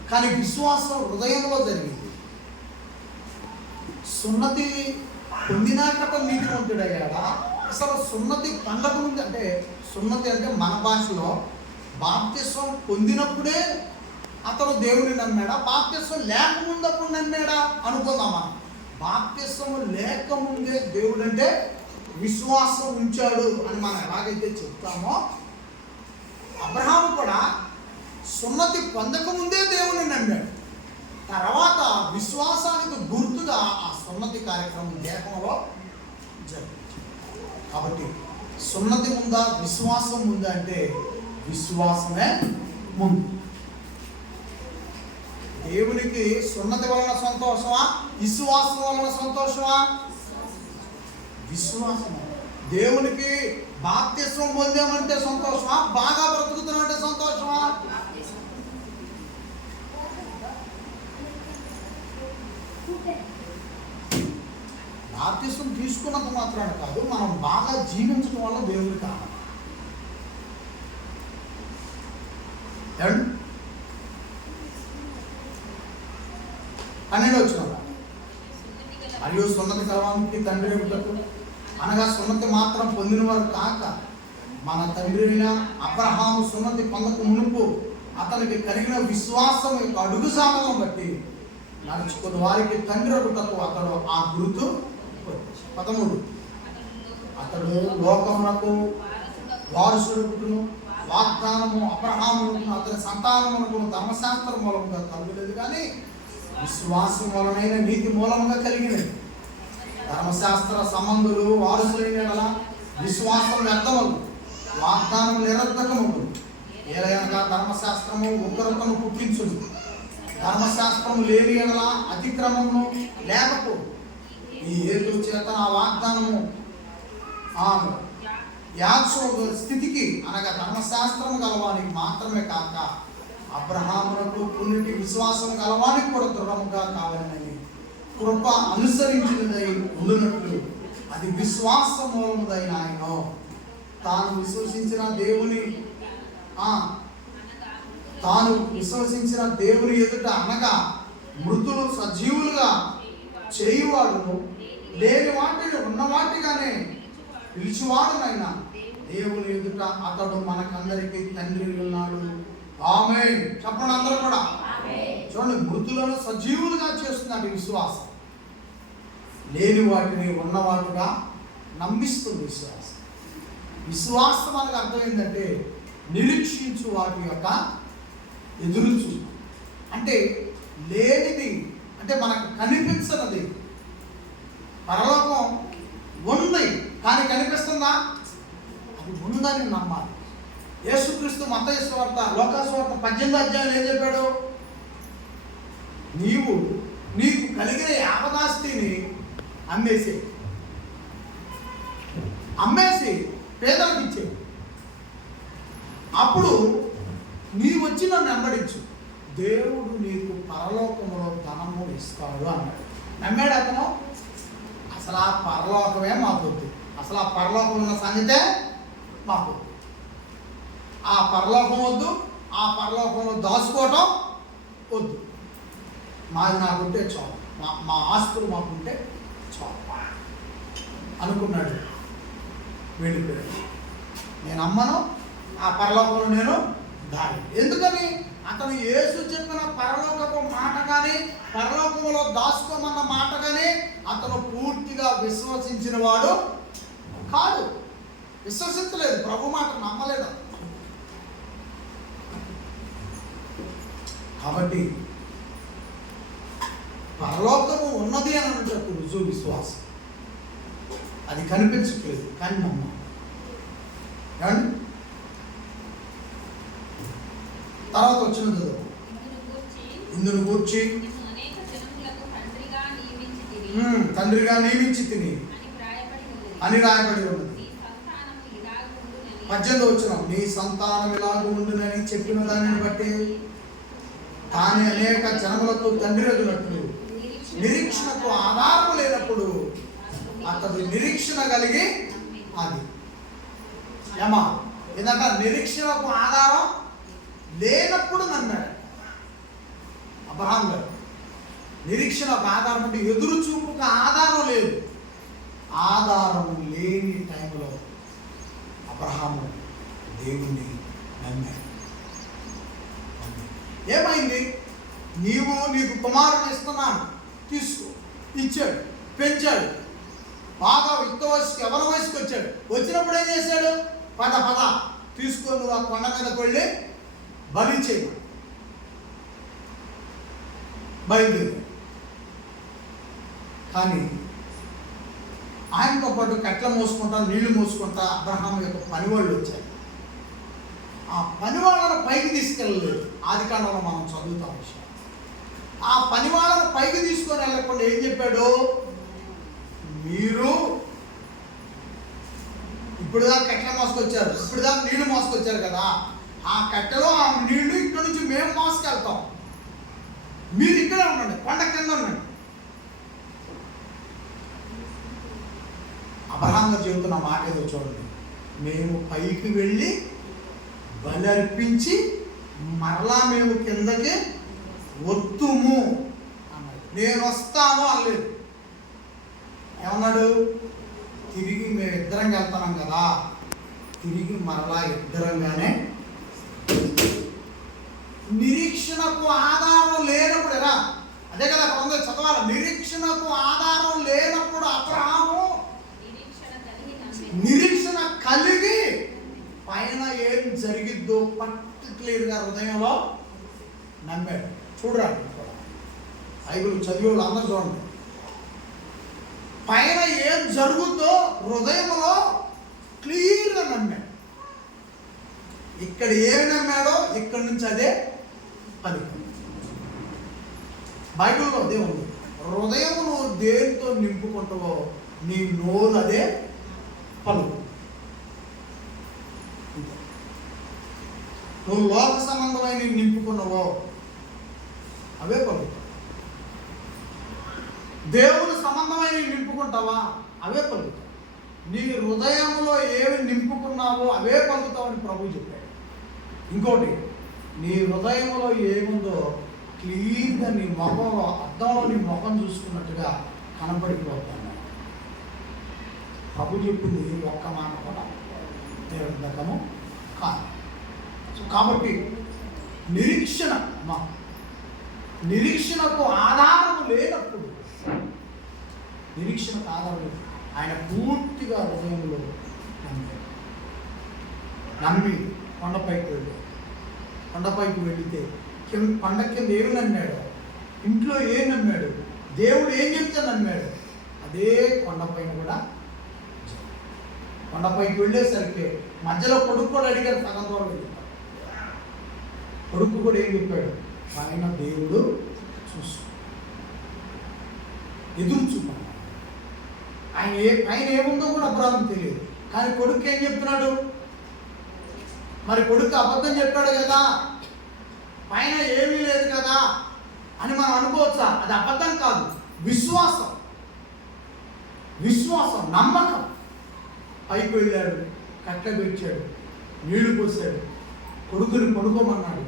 కానీ విశ్వాసం హృదయంలో జరిగింది. సున్నతి పొందినాక నీతిమంతుడయ్యాడా? అసలు సున్నతి పొందక ముందు అంటే, సున్నతి అంటే మన భాషలో బాప్తిస్వం పొందినప్పుడే అతను దేవుని నమ్మాడా? బాప్తిస్వం లేకముందప్పుడు నమ్మాడా అనుకుందామా? బాప్తిస్వం లేకముందే దేవుడు అంటే విశ్వాసం ఉంచాడు అని మనం ఎలాగైతే చెప్తామో, అబ్రహాము కూడా సున్నతి పొందకముందే దేవుని నమ్మాడు. తర్వాత విశ్వాసానికి గుర్తుగా ఆ సున్నతి కార్యక్రమం దేహంలో జరిగింది. కాబట్టి సున్నతి ముందా విశ్వాసం ముందా అంటే విశ్వాసమే ముందు. దేవునికి సున్నతి వలన సంతోషమా, విశ్వాసం వలన సంతోషమా? విశ్వాసము. దేవునికి బాప్తిస్వం పొందామంటే సంతోషమా, బాగా బ్రతుకుతున్నామంటే సంతోషమా? బాప్తిస్వం తీసుకున్నంత మాత్రాన కాదు, మనం బాగా జీవించడం వల్ల దేవునికి ఆనందం. పన్నెండు వచ్చిన మరియు సున్నతి కలవానికి తండ్రి ఏమిటకు అనగా సున్నతి మాత్రం పొందిన వారు కాక మన తండ్రి అయిన అబ్రహాము సున్నతి పొందక మునుపు అతనికి కలిగిన విశ్వాసం యొక్క అడుగు సాధనం బట్టి నడుచుకున్న వారికి తండ్రి ఒకటకు అతడు ఆ గుర్తు. 13 అతడు లోకమునకు వారసుడును వాగ్దానము అబ్రహామును అతని సంతానమునకు ధర్మశాస్త్ర మూలముగా కలుగలేదు, కానీ విశ్వాసం వలనైన నీతి మూలముగా కలిగినది. ధర్మశాస్త్ర సంబంధులు వారసులైన విశ్వాసం వ్యర్థమగు, వాగ్దానం నిరర్ధకమగు. ఏలయనగా ధర్మశాస్త్రము ఉగ్రతను పుట్టించును, ధర్మశాస్త్రము లేని ఎడల అతిక్రమము లేకపో. ఈ హేతు చేత ఆ వాగ్దానము యాక్షోభ స్థితికి అనగా ధర్మశాస్త్రము గలవానికి మాత్రమే కాక అబ్రహామునకు పుణ్యుటి విశ్వాసం గలవానికి కూడా దృఢముగా కావాలని కృప అనుసరించినదై ఉండునట్లు అది విశ్వాస మూలముదైన ఆయన తాను విశ్వసించిన దేవుని ఎదుట అనగా మృతులు సజీవులుగా చేయువాడును లేని వాటిని ఉన్న వాటిగానే పిలిచివాడునైనా దేవుని ఎదుట అతడు మనకందరికీ తండ్రి ఉన్నాడు. ఆమేన్ చెప్పండి అందరూ కూడా. చూడండి, మృతులను సజీవులుగా చేస్తున్నాడు విశ్వాసం, లేని వాటిని ఉన్నవాటుగా నమ్మిస్తుంది విశ్వాసం. విశ్వాసం మనకు అర్థం ఏంటంటే నిరీక్షించు వాటి యొక్క ఎదురుచూ. అంటే లేనిది అంటే మనకు కనిపించనిది. పరలోకం ఉంది కానీ కనిపిస్తుందా? అది ఉందని నమ్మాలి. యేసుక్రీస్తు మత్తయి సువార్త లోకా సువార్త 18వ అధ్యాయంలో ఏం చెప్పాడు? నీకు కలిగిన యావదాస్తిని అమ్మేసి పేదలకు ఇచ్చే, అప్పుడు నీ వచ్చి నన్ను వెంబడించు, దేవుడు నీకు పరలోకములో ధనము ఇస్తాడు అన్నాడు. నమ్మాడు అతను. అసలు ఆ పరలోకమే మాకొద్దు, అసలు ఆ పరలోకం ఉన్న సంగతే మాకు, ఆ పరలోకం వద్దు, ఆ పరలోకంలో దాచుకోవటం వద్దు, మాది నాకుంటే చాలు, మా ఆస్తులు మాకుంటే చాలు అనుకున్నాడు. వెళ్ళిపోయాడు. నేను అమ్మను, ఆ పరలోకంలో నేను దారి. ఎందుకని? అతను యేసు చెప్పిన పరలోకపు మాట కానీ, పరలోకంలో దాచుకోమన్న మాట కానీ అతను పూర్తిగా విశ్వసించిన వాడు కాదు. విశ్వసించలేదు, ప్రభు మాట నమ్మలేదు. కాబట్టి పరలోకము ఉన్నది అని అంటే రుజువు విశ్వాసం. అది కనిపించట్లేదు కానీ నమ్మాలి. ఏమండి? తర్వాత వచ్చిన చదువు, ఇందును గూర్చి తండ్రిగా నియమించి తిని అని రాయబడి ఉన్నది. 18 వచ్చిన, నీ సంతానం ఇలాగ ఉండునని చెప్పిన దానిని బట్టి తానే అనేక జనములకు తండ్రి రగునట్లు నిరీక్షణకు ఆధారం లేనప్పుడు అతడు నిరీక్షణ కలిగి అది ఏమా ఏంటంటే నిరీక్షణకు ఆధారం లేనప్పుడు నమ్మాడు అబ్రహాం గారు. నిరీక్షణకు ఆధారం అంటే ఎదురు చూపుకు ఆధారం లేదు. ఆధారం లేని టైంలో అబ్రహాము దేవుణ్ణి నమ్మాడు. ఏమైంది? నీకు కుమారుడు ఇస్తున్నాను, తీసుకో, ఇచ్చాడు, పెంచాడు, బాగా యుక్త వయసుకి ఎవరి వయసుకి వచ్చాడు. వచ్చినప్పుడు ఏం చేశాడు? పద తీసుకొని నువ్వు ఆ కొండ మీదకి వెళ్ళి బలి చేయమని బయలుదేరి. కానీ ఆయనతో పాటు కట్ల మోసుకుంటా, నీళ్లు మోసుకుంటా అబ్రహాం యొక్క పనివాళ్ళు వచ్చారు. ఆ పనివాళ్ళను పైకి తీసుకెళ్ళలేదు. ఆదికాండంలో మనం చదువుతాం విషయం. ఆ పనివాళ్ళను పైకి తీసుకొని వెళ్ళకుండా ఏం చెప్పాడు? మీరు ఇప్పుడుదాకా కట్టెలు మోసుకొచ్చారు, ఇప్పుడుదాకా నీళ్లు మోసుకొచ్చారు కదా, ఆ కట్టెలో ఆ నీళ్లు ఇక్కడ నుంచి మేము మోసుకెళ్తాం, మీరు ఇక్కడే ఉండండి, కొండ కింద ఉండండి. అబ్రహాం గారు చెబుతున్న మాట ఏదో చూడండి, మేము పైకి వెళ్ళి బలి అర్పించి మరలా మేము కిందకి వద్దుము అన్నాడు. నేను వస్తాను అనలేదు. ఏమన్నాడు? తిరిగి మేము ఇద్దరం వెళ్తున్నాం కదా, తిరిగి మరలా ఇద్దరంగానే. నిరీక్షణకు ఆధారం లేనప్పుడు ఎలా? అదే కదా కొందరు చదవాలి. నిరీక్షణకు ఆధారం లేనప్పుడు అబ్రహాము నిరీక్షణ కలిగి పైన ఏం జరిగిద్దో పర్టిక్యులర్గా హృదయంలో నమ్మాడు. చూడరా, బైబిల్ చదివి వాళ్ళు అందరూ చూడండి. పైన ఏం జరుగుద్దో హృదయంలో క్లియర్గా నమ్మాడు. ఇక్కడ ఏమి నమ్మాడో ఇక్కడి నుంచి అదే పలికి. బైబిల్లో అదే ఉంది. హృదయం నువ్వు దేనితో నింపుకుంటావో నీ నోరు అదే పలుకు. నువ్వు లోక సంబంధమైన నింపుకున్నావో అవే పలుకు. దేవుని సంబంధమైన నింపుకుంటావా అవే పలుకుతావు. నీ హృదయంలో ఏవి నింపుకున్నావో అవే పలుకుతావని ప్రభువు చెప్పాడు. ఇంకోటి, నీ హృదయంలో ఏముందో క్లియర్గా నీ ముఖంలో, అద్దంలో నీ ముఖం చూసుకున్నట్టుగా కనపడిపోతాను. ప్రభు చెప్పింది ఒక్క మాట కూడా నిరర్ధకము కాదు. కాబట్టి నిరీక్షణకు ఆధారం లేనప్పుడు, నిరీక్షణకు ఆధారం లేదు. ఆయన పూర్తిగా హృదయంలో నమ్మి కొండపైకి వెళితే కొండ కింద ఏమి నమ్మాడు, ఇంట్లో ఏం నమ్మాడు, దేవుడు ఏం చెప్తే నమ్మాడు, అదే కొండపైన కూడా. కొండపైకి వెళ్ళేసరికి మధ్యలో కొడుకు కూడా అడిగారు, సగం దూరం వెళ్ళాడు. కొడుకు కూడా ఏం చెప్పాడు? పైన దేవుడు చూసు, ఎదురు చూపాడు. ఆయన ఏముందో కూడా అబ్రాహాం తెలియదు. కానీ కొడుకు ఏం చెప్తున్నాడు? మరి కొడుకు అబద్ధం చెప్పాడు కదా, పైన ఏమీ లేదు కదా అని మనం అనుకోవచ్చా? అది అబద్ధం కాదు, విశ్వాసం, నమ్మకం. పైకి వెళ్ళాడు, కట్టబెట్టాడు, నీళ్లు పోసాడు, కొడుకుని పడుకోమన్నాడు.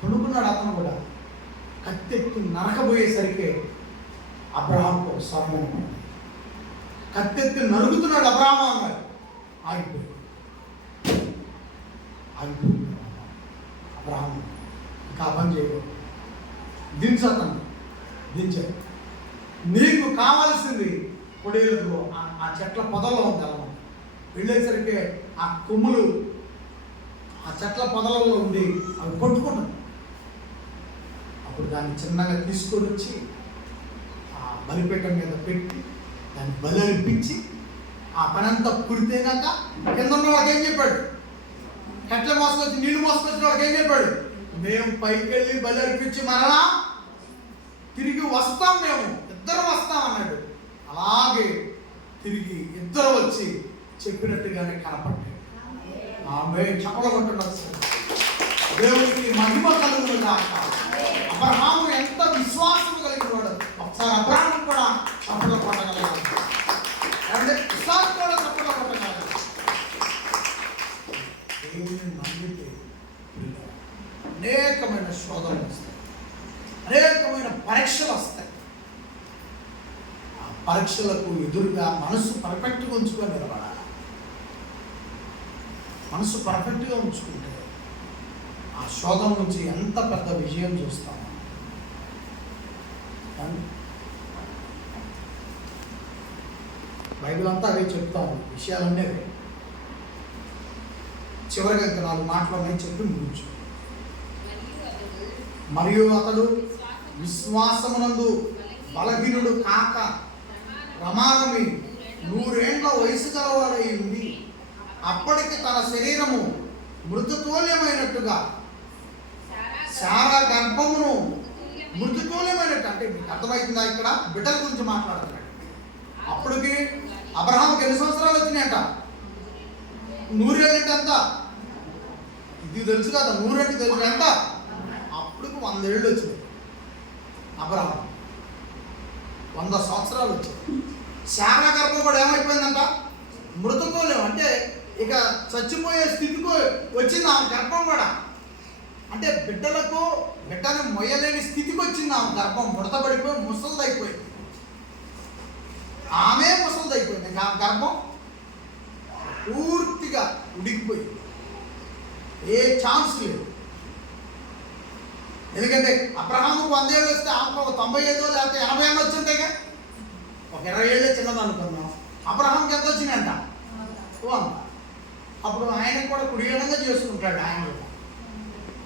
పడుకున్నాడు. అతను కూడా కత్తెత్తి నరకబోయేసరికి అబ్రాహాంకు సమయం. కత్తెత్తి నరుగుతున్నాడు అబ్రాహాం అన్నాడు. ఆగిపోయాడు. అబ్రాహాం ఇంకా పని చేయకూడదు, దించతను దించాడు. నీకు కావాల్సింది పొడేలుతో ఆ చెట్ల పొదల్లో ఉంది. అలా వెళ్ళేసరికి ఆ కొమ్ములు ఆ చెట్ల పొదలలో ఉండి అవి కొట్టుకుంటాయి. అప్పుడు దాన్ని చిన్నగా తీసుకొని వచ్చి ఆ బలిపీఠం మీద పెట్టి దాన్ని బలి అర్పించి ఆ పనంతా కుడితేనాక కింద ఉన్న వాళ్ళకి ఏం చెప్పాడు? కట్ల మోసుకొచ్చి నీళ్లు మోసుకొచ్చిన వాళ్ళకి ఏం చెప్పాడు? మేము పైకి వెళ్ళి బలి అర్పించి మరలా తిరిగి వస్తాం, మేము ఇద్దరు వస్తాం అన్నాడు. అలాగే తిరిగి ఇద్దరు వచ్చి చెప్పినట్టుగానే కనపడ్డాడు. ఆమె చెప్పగొంటున్నారు. దేవుడికి మహిమ కలుగును గాక. అబ్రహాము ఎంత విశ్వాసం కలిగిన వాడు. ఒకసారి అబ్రహాము కూడా చప్పట్లు కొట్టగలగాలి. విశ్వాసం కూడా చప్పట్లు కొట్టగలగాలి. దేవుని నమ్మితే అనేకమైన శోధనలు వస్తాయి, అనేకమైన పరీక్షలు వస్తాయి. ఆ పరీక్షలకు ఎదురుగా మనసు పర్ఫెక్ట్గా ఉంచుకొని నిలబడాలి. మనసు పర్ఫెక్ట్గా ఉంచుకుంటే ఆ శోధన నుంచి ఎంత పెద్ద విజయం చూస్తాము. బైబిల్ అంతా అవే చెప్తాము, విషయాలన్నీ అవే. చివరిగా ఇంకా 4 మాటలు ఉన్నాయి చెప్పి ముగించు. మరియు అతడు విశ్వాసమునందు బలహీనుడు కాక ప్రమాదమి 100 ఏండ్ల వయసు గలవాడై ఉంది. అప్పటికి తన శరీరము మృతతుల్యమైనట్టుగా, శారా గర్భమును మృతతుల్యమైనట్టు. అంటే మీకు అర్థమవుతుందా? ఇక్కడ బిడ్డల గురించి మాట్లాడుతున్నాడు. అప్పటికి అబ్రహాంకి ఎన్ని సంవత్సరాలు వచ్చినాయట? 100 ఏళ్ళంటే ఎంత? ఇది తెలుసు కదా, 100 అంటే తెలుసు ఎంత? అప్పటికి 100 ఏళ్ళు వచ్చినాయి. అబ్రహాం 100 సంవత్సరాలు వచ్చాయి. శారా గర్భం కూడా ఏమైపోయిందంట? మృతతుల్యం. అంటే ఇక చచ్చిపోయే స్థితికి వచ్చింది ఆమె గర్భం కూడా. అంటే బిడ్డని మొయ్యలేని స్థితికి వచ్చింది ఆమె గర్భం. ముడతబడిపోయి ముసలిదైపోయింది. ఆమె ముసలిదైపోయింది. ఇంకా ఆమె గర్భం పూర్తిగా ఉడికిపోయింది. ఏ ఛాన్స్ లేదు. ఎందుకంటే అబ్రహాముకు 100 ఏళ్ళు వస్తే ఆమెకు ఒక 95 లేకపోతే 80 ఏళ్ళు వచ్చింటాయిగా. ఒక 20 ఏళ్ళే చిన్నది అనుకున్నాం. అబ్రహాంకి ఎంత వచ్చినాయంట? 100. అప్పుడు ఆయన కూడా కుడియడంగా చేసుకుంటాడు. ఆయన కూడా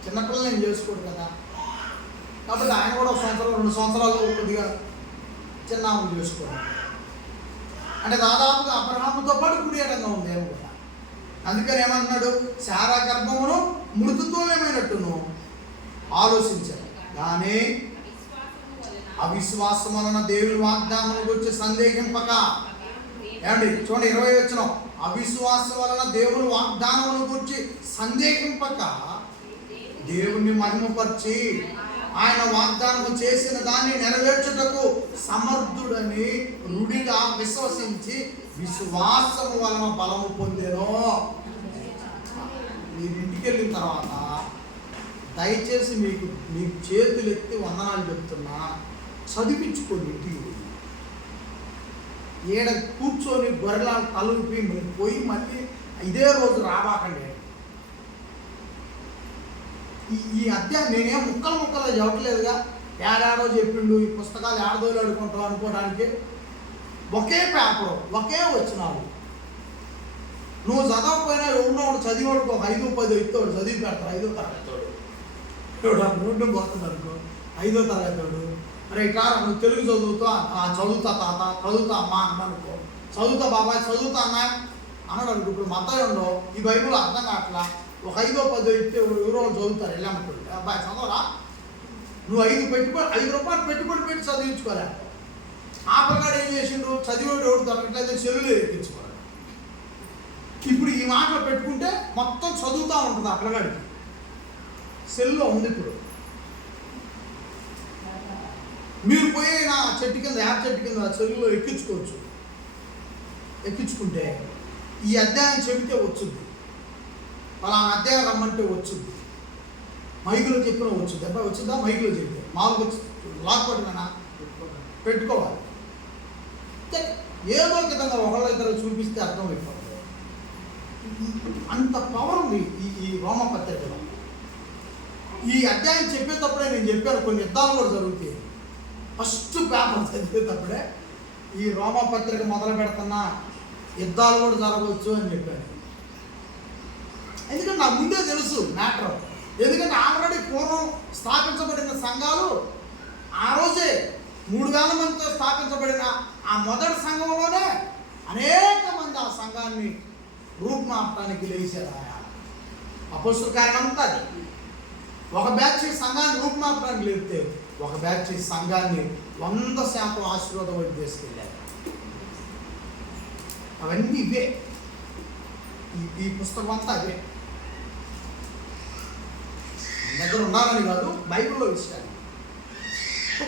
చిన్నపిల్లలు నేను చేసుకోడు కదా, కాబట్టి ఆయన కూడా 1 సంవత్సరం 2 సంవత్సరాలు కొద్దిగా చిన్న ఆమెను చేసుకోవాలి. అంటే దాదాపుగా అబ్రహాముతో పాటు కుడియడంగా ఉంది ఏమో కూడా. అందుకని ఏమంటున్నాడు? శారా గర్భమును మృతతుల్యమైనట్టును ఆలోచించారు. కానీ అవిశ్వాసం వలన దేవుని వాగ్దానం గురించి సందేహింపక. ఏమండి చూడండి 20 వచనం. అవిశ్వాసం వలన దేవుని వాగ్దానం గురించి సందేహింపక దేవుణ్ణి మహిమపరిచి ఆయన వాగ్దానం చేసిన దాన్ని నెరవేర్చుటకు సమర్థుడని రుడిగా విశ్వసించి విశ్వాసము వలన బలము పొందెను. మీరు ఇంటికి వెళ్ళిన తర్వాత దయచేసి మీకు చేతులు ఎత్తి వందనాలు చెప్తున్నా, చదివించుకోండి. ఇంటికి ఏడ కూర్చొని గొర్రెల తలుపి పోయి మళ్ళీ ఇదే రోజు రాబాకండి. ఈ అధ్యాయం నేనేం ముక్కలు చెప్పట్లేదుగా. ఏడాడో చెప్పిండు, ఈ పుస్తకాలు ఏడదోలు అడుకుంటాం అనుకోవడానికి. ఒకే పేపరు, ఒకే వచ్చినాడు. నువ్వు చదవకపోయినా ఎవరినోడు చదివాడుకో 5, 10 ఇస్తాడు, చదివి పెడతాడు. 5వ తరగతి రోడ్డు పోతుంది అనుకో, 5వ తరగతి. అరే ఇట్లా నువ్వు తెలుగు చదువుతా, చదువుతా తాత, చదువుతా అమ్మా అన్ననుకో, చదువుతా బాబాయ్, చదువుతా అన్నా అన్నాడు అనుకో. ఇప్పుడు మతాయి ఉండవు, ఈ బైబుల్ అర్థం కావట్లా. ఒక 5, 10 ఇస్తే ఎవరో చదువుతారు. వెళ్ళామనుకోండి, అబ్బాయి చదవరా, నువ్వు 5 రూపాయలు పెట్టుబడి పెట్టి చదివించుకోలే. ఆ పిల్లగాడు ఏం చేసిండు, చదివాడు ఎవడు దొరకట్లేదు సెల్లులో ఎక్కించుకోవాలి. ఇప్పుడు ఈ మాటలు పెట్టుకుంటే మొత్తం చదువుతూ ఉంటుంది ఆ పిల్లగాడికి. సెల్లో ఉంది. ఇప్పుడు మీరు పోయి నా చెట్టు కింద యాప్ చెట్టు కింద సెల్లులో ఎక్కించుకోవచ్చు. ఎక్కించుకుంటే ఈ అధ్యాయం చెబితే వచ్చుద్ది, పలానా అధ్యాయం రమ్మంటే వచ్చుద్ది, మైకులో చెప్పిన వచ్చుద్ది. అబ్బాయి వచ్చిందా మైకులో చెప్తే మామూలుగా వచ్చి లాక్ పట్టుకున్నా పెట్టుకోవాలి. ఏదో విధంగా ఒకళ్ళిద్దరు చూపిస్తే అర్థమైపోతుంది. అంత పవర్ ఉంది ఈ రోమ పత్రికలో. ఈ అధ్యాయం చెప్పేటప్పుడే నేను చెప్పాను కొన్ని యుద్ధాలు కూడా జరుగుతాయి. ఫస్ట్ పేపర్ చదివేటప్పుడే ఈ రోమ పత్రిక మొదలు పెడుతున్నా యుద్ధాలు కూడా జరగవచ్చు అని చెప్పాను. ఎందుకంటే నాకు ముందే తెలుసు మ్యాటర్. ఎందుకంటే ఆల్రెడీ పూర్వం స్థాపించబడిన సంఘాలు ఆ రోజే 3000 మందితో స్థాపించబడిన ఆ మొదటి సంఘంలోనే అనేక మంది ఆ సంఘాన్ని రూపుమాపడానికి లేచారు. అపోస్తలుల కార్యం అంతా అది. ఒక బ్యాచ్ సంఘాన్ని రూపుమాపడానికి లేపితే ఒక బ్యాచ్ సంఘాన్ని 100% ఆశీర్వాదం వైపు తీసుకెళ్ళారు. అవన్నీ ఇవే. ఈ పుస్తకం అంతా అవే. దగ్గర ఉండాలని కాదు, బైబిల్లో విషయాలు.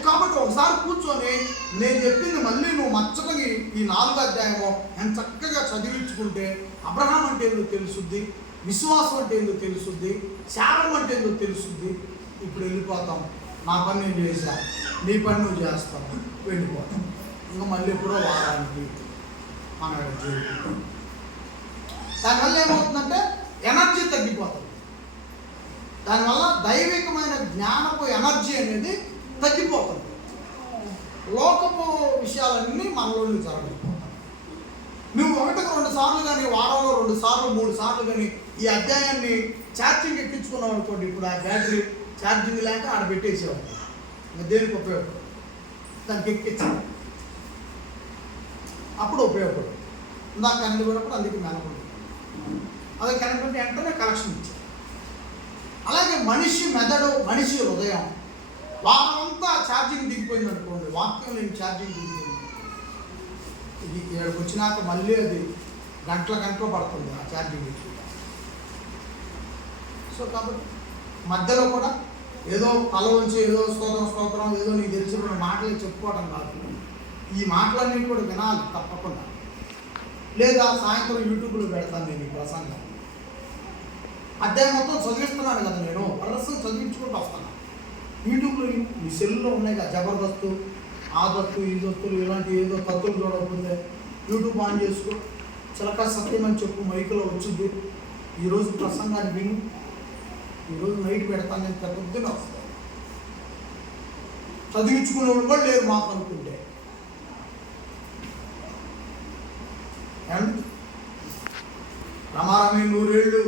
కాబట్టి ఒకసారి కూర్చొని నేను చెప్పింది మళ్ళీ నువ్వు మచ్చటకి ఈ 4వ అధ్యాయమో ఎంత చక్కగా చదివించుకుంటే అబ్రహాం అంటే ఏందో తెలుసుద్ది, విశ్వాసం అంటే ఏందో తెలుసుద్ది, శాపం అంటే ఏందో తెలుసుద్ది. ఇప్పుడు వెళ్ళిపోతాం, నా పని నేను చేశాను, నీ పని నువ్వు చేస్తాను, వెళ్ళిపోతాం. ఇంకా మళ్ళీ ఎప్పుడో వారానికి మన జీవితం. దానివల్ల ఏమవుతుందంటే ఎనర్జీ తగ్గిపోతుంది. దానివల్ల దైవికమైన జ్ఞానపు ఎనర్జీ అనేది తగ్గిపోతుంది. లోకపు విషయాలన్నీ మనలో జరగకపోతాయి. నువ్వు 1-2 సార్లు కానీ, వారంలో 2 సార్లు 3 సార్లు కానీ ఈ అధ్యాయాన్ని ఛార్జింగ్ ఎక్కించుకున్నాం అనుకోండి. ఇప్పుడు ఆ బ్యాటరీ ఛార్జింగ్ లేక ఆడ పెట్టేసేవాడు. ఇంకా దేనికి ఉపయోగపడు, దానికి ఎక్కించాలి, అప్పుడు ఉపయోగపడు. ఇందాక కరెంట్ పోయినప్పుడు అందుకే మెనకుంటుంది. అదే కరెంట్ ఉంటే వెంటనే కలెక్షన్ ఇచ్చారు. అలాగే మనిషి మెదడు, మనిషి హృదయం వారంతా ఛార్జింగ్ దిగిపోయింది అనుకోండి. వాక్యం లేని ఛార్జింగ్ దిగిపోయింది. ఇది ఇక్కడికి వచ్చినాక మళ్ళీ అది గంటలు పడుతుంది ఆ ఛార్జింగ్ దిగి. సో కాబట్టి మధ్యలో కూడా ఏదో తల వచ్చి ఏదో స్తోత్రం ఏదో నీకు తెలిసిన మాటలు చెప్పుకోవడం కాదు. ఈ మాటలన్నీ కూడా వినాలి తప్పకుండా. లేదా సాయంత్రం యూట్యూబ్లో పెడతాను నేను ఈ ప్రసంగం. అధ్యాయం మొత్తం చదివిస్తున్నాను కదా, నేను ప్రదర్శన చదివించుకుంటూ వస్తాను. యూట్యూబ్లో ఈ సెల్లో ఉన్నాయి కదా, జబర్దస్తు, ఆ దస్తు, ఈ దస్తులు, ఇలాంటి ఏదో తత్తులు చూడకపోతే యూట్యూబ్ ఆన్ చేసుకో, చిలక సత్యం అని చెప్పు, మైకులో వచ్చింది. ఈరోజు ప్రసంగాన్ని విను. ఈరోజు నైట్ పెడతాను నేను, పొద్దున వస్తాను. చదివించుకునేవాళ్ళు కూడా లేరు మాకు అనుకుంటే. రమారమి 100 ఏళ్ళు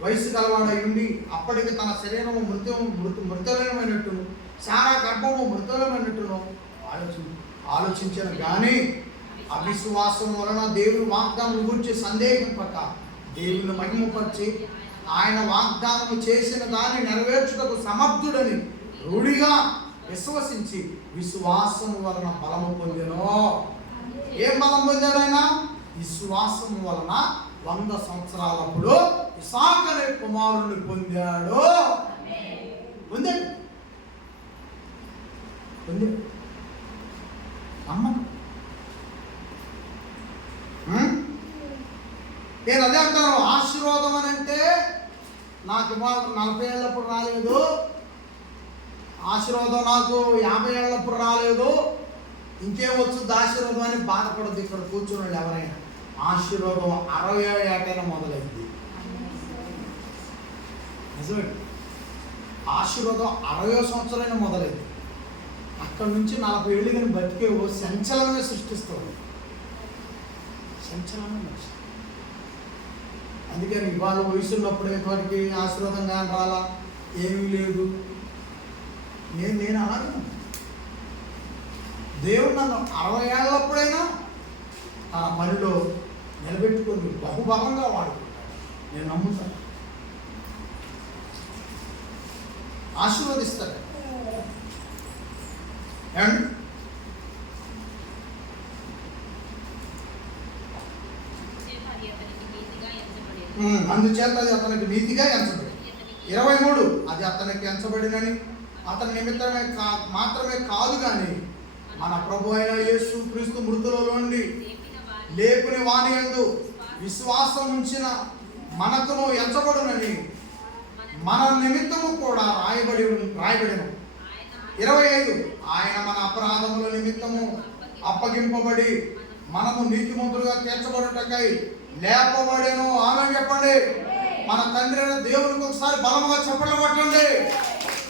వయసు కలవాడై ఉండి అప్పటికి తన శరీరము మృతలీనమైనట్టును, శారా గర్భము మృతలీనమైనట్టును ఆలోచించాను. కానీ అవిశ్వాసం వలన దేవుని వాగ్దానం గురించి సందేహింపక దేవుని మహిమపరిచి ఆయన వాగ్దానము చేసిన దాన్ని నెరవేర్చుటకు సమర్థుడని రూఢిగా విశ్వసించి విశ్వాసము వలన బలము పొందెను. ఏం బలం పొందాడు ఆయన? విశ్వాసము వలన 100 సంవత్సరాలప్పుడు ఇసాకు అనే కుమారుని పొందాడు. పొందాడు. నమ్మకం. నేను అదే అంటాను, ఆశీర్వాదం అని అంటే నాకు 40 ఏళ్ళప్పుడు రాలేదు, ఆశీర్వాదం నాకు 50 ఏళ్ళప్పుడు రాలేదు, ఇంకేం వచ్చుద్ది ఆశీర్వాదం అని బాధపడద్దు. ఇక్కడ కూర్చున్న వాళ్ళు ఎవరైనా ఆశీర్వాదం 60 ఏటైనా మొదలైంది. నిజమే, ఆశీర్వాదం 60వ సంవత్సరమైనా మొదలైంది. అక్కడ నుంచి 40 ఏళ్ళు కానీ బతికే ఓ సంచలనమే సృష్టిస్తాడు. సంచలనం. అందుకని ఇవాళ వయసు ఉన్నప్పుడు వాటికి ఆశీర్వాదంగా రాలా, ఏమీ లేదు. నేను అలాగే దేవుడు నన్ను 60 ఏళ్ళప్పుడైనా తన పనిలో నిలబెట్టుకొని బహుబలంగా వాడుకుంటాడు. నేను నమ్ముతాను. ఆశీర్వదిస్తాడు. అందుచేత అది అతనికి నీతిగా ఎంచబడి. 23 అది అతనికి ఎంచబడినని అతని నిమిత్తమే మాత్రమే కాదు కానీ మన ప్రభు అయిన యేసు క్రీస్తు మృతులలో నుండి లేపుని వాని యందు విశ్వాసం ఉంచిన మనకును ఎంచబడునని మన నిమిత్తము కూడా రాయబడిను. 25 ఆయన మన అపరాధముల నిమిత్తము అప్పగింపబడి మనము నీతిమంతులుగా తీర్చబడుటకై లేపబడెను. ఆమేన్ చెప్పండి. మన తండ్రి అయిన దేవునికి ఒకసారి బలముగా చప్పట్లు కొట్టండి.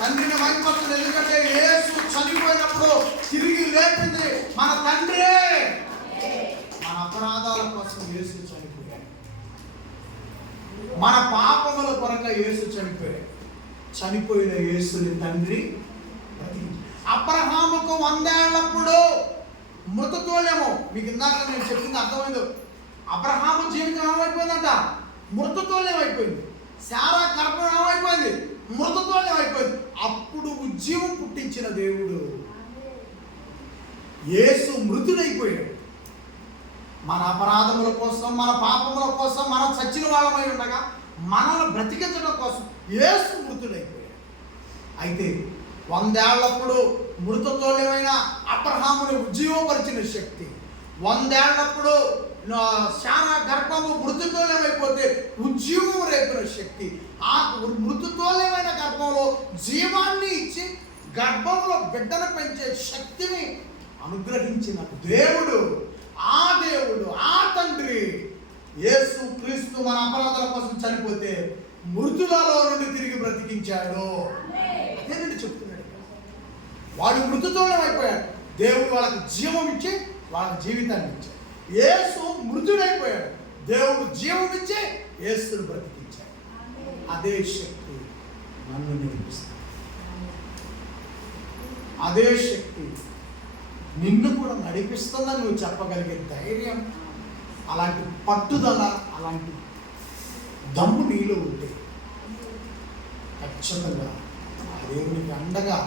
తండ్రిని మహిమపరచండి. ఎందుకంటే యేసు చనిపోయినప్పుడు తిరిగి లేపింది మన తండ్రి. మన అపరాధాల కోసం యేసు చనిపోయాడు. మన పాపముల కొరకు యేసు చనిపోయాడు. చనిపోయిన యేసుని తండ్రి అబ్రహాముకు 100 ఏళ్ళప్పుడు మృతతుల్యము. మీకు ఇందాక నేను చెప్పింది అర్థమైంది. అబ్రహాము జీవితం ఏమైపోయిందంట? మృతతుల్యం అయిపోయింది. శారా గర్భం ఏమైపోయింది? మృతతుల్యం అయిపోయింది. అప్పుడు ఉజ్జీవం పుట్టించిన దేవుడు యేసు మృతుడైపోయాడు. మన అపరాధముల కోసం, మన పాపముల కోసం, మనం చచ్చిన వాళ్ళమై ఉండగా మనల్ని బ్రతికించడం కోసం యేసు మృతుడైపోయాడు. అయితే 100 ఏళ్లప్పుడు మృతతుల్యమైన అబ్రహాముని ఉజ్జీవపరిచిన శక్తి, 100 ఏళ్లప్పుడు శారా గర్భము మృతతుల్యమైపోతే ఉజ్జీవం రేపిన శక్తి, ఆ మృతతుల్యమైన గర్భంలో జీవాన్ని ఇచ్చి గర్భంలో బిడ్డను పెంచే శక్తిని అనుగ్రహించిన దేవుడు, ఆ తండ్రి యేసు క్రీస్తు మన అపరాధాల కోసం చనిపోతే మృతులలో నుండి తిరిగి బ్రతికించాడు. అదేనండి చెప్తున్నాడు. వాడు మృతతుల్యం అయిపోయాడు. దేవుడు వాళ్ళకి జీవం ఇచ్చి వాళ్ళకి జీవితాన్ని ఇచ్చాడు. యేసు మృతుడైపోయాడు. దేవుడు జీవం ఇచ్చి యేసును బ్రతికించాడు. అదే శక్తి నన్ను నడిపిస్తుంది. అదే శక్తి నిన్ను కూడా నడిపిస్తుందని నువ్వు చెప్పగలిగే ధైర్యం, అలాంటి పట్టుదల, అలాంటి దమ్ము నీలో ఉంటే ఖచ్చితంగా ఆ దేవునికి అండగా,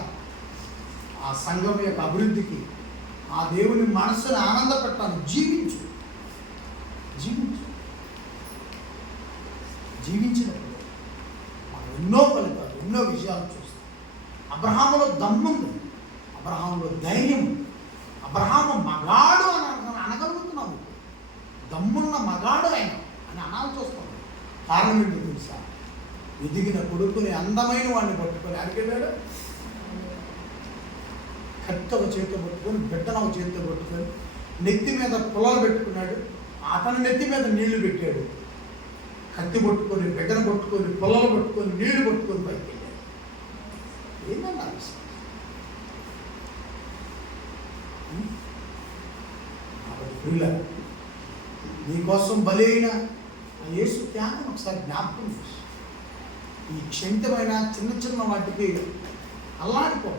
ఆ సంఘం యొక్క అభివృద్ధికి, ఆ దేవుని మనస్సును ఆనందపెట్టాలి. జీవించినప్పుడు మనం ఎన్నో ఫలితాలు, ఎన్నో విషయాలు చూస్తాం. అబ్రహాములో దమ్ముంది, అబ్రహాములో ధైర్యం, అబ్రహాము మగాడు అని అనగలుగుతున్నాము. దమ్మున్న మగాడు ఆయన అని అనాల్సి వస్తుంది. కారణం ఏంటి తెలుసా? ఎదిగిన కొడుకుని, అందమైన వాడిని పట్టుకొని అడిగాడు. కత్తి ఒక చేతితో పట్టుకొని, బిడ్డను ఒక చేతితో పట్టుకొని, నెత్తి మీద పొలాలు పెట్టుకున్నాడు. అతని నెత్తి మీద నీళ్లు పెట్టాడు. కత్తి పట్టుకొని, బిడ్డను పట్టుకొని, పొలాలు పట్టుకొని, నీళ్లు పట్టుకొని పైకి వెళ్ళాడు. ఏంటన్నా విషయం? నీకోసం బలైన యేసు త్యాగం ఒకసారి జ్ఞాపకం చేసి, ఈ క్షణితమైన చిన్న చిన్న వాటికి అల్లాడిపో.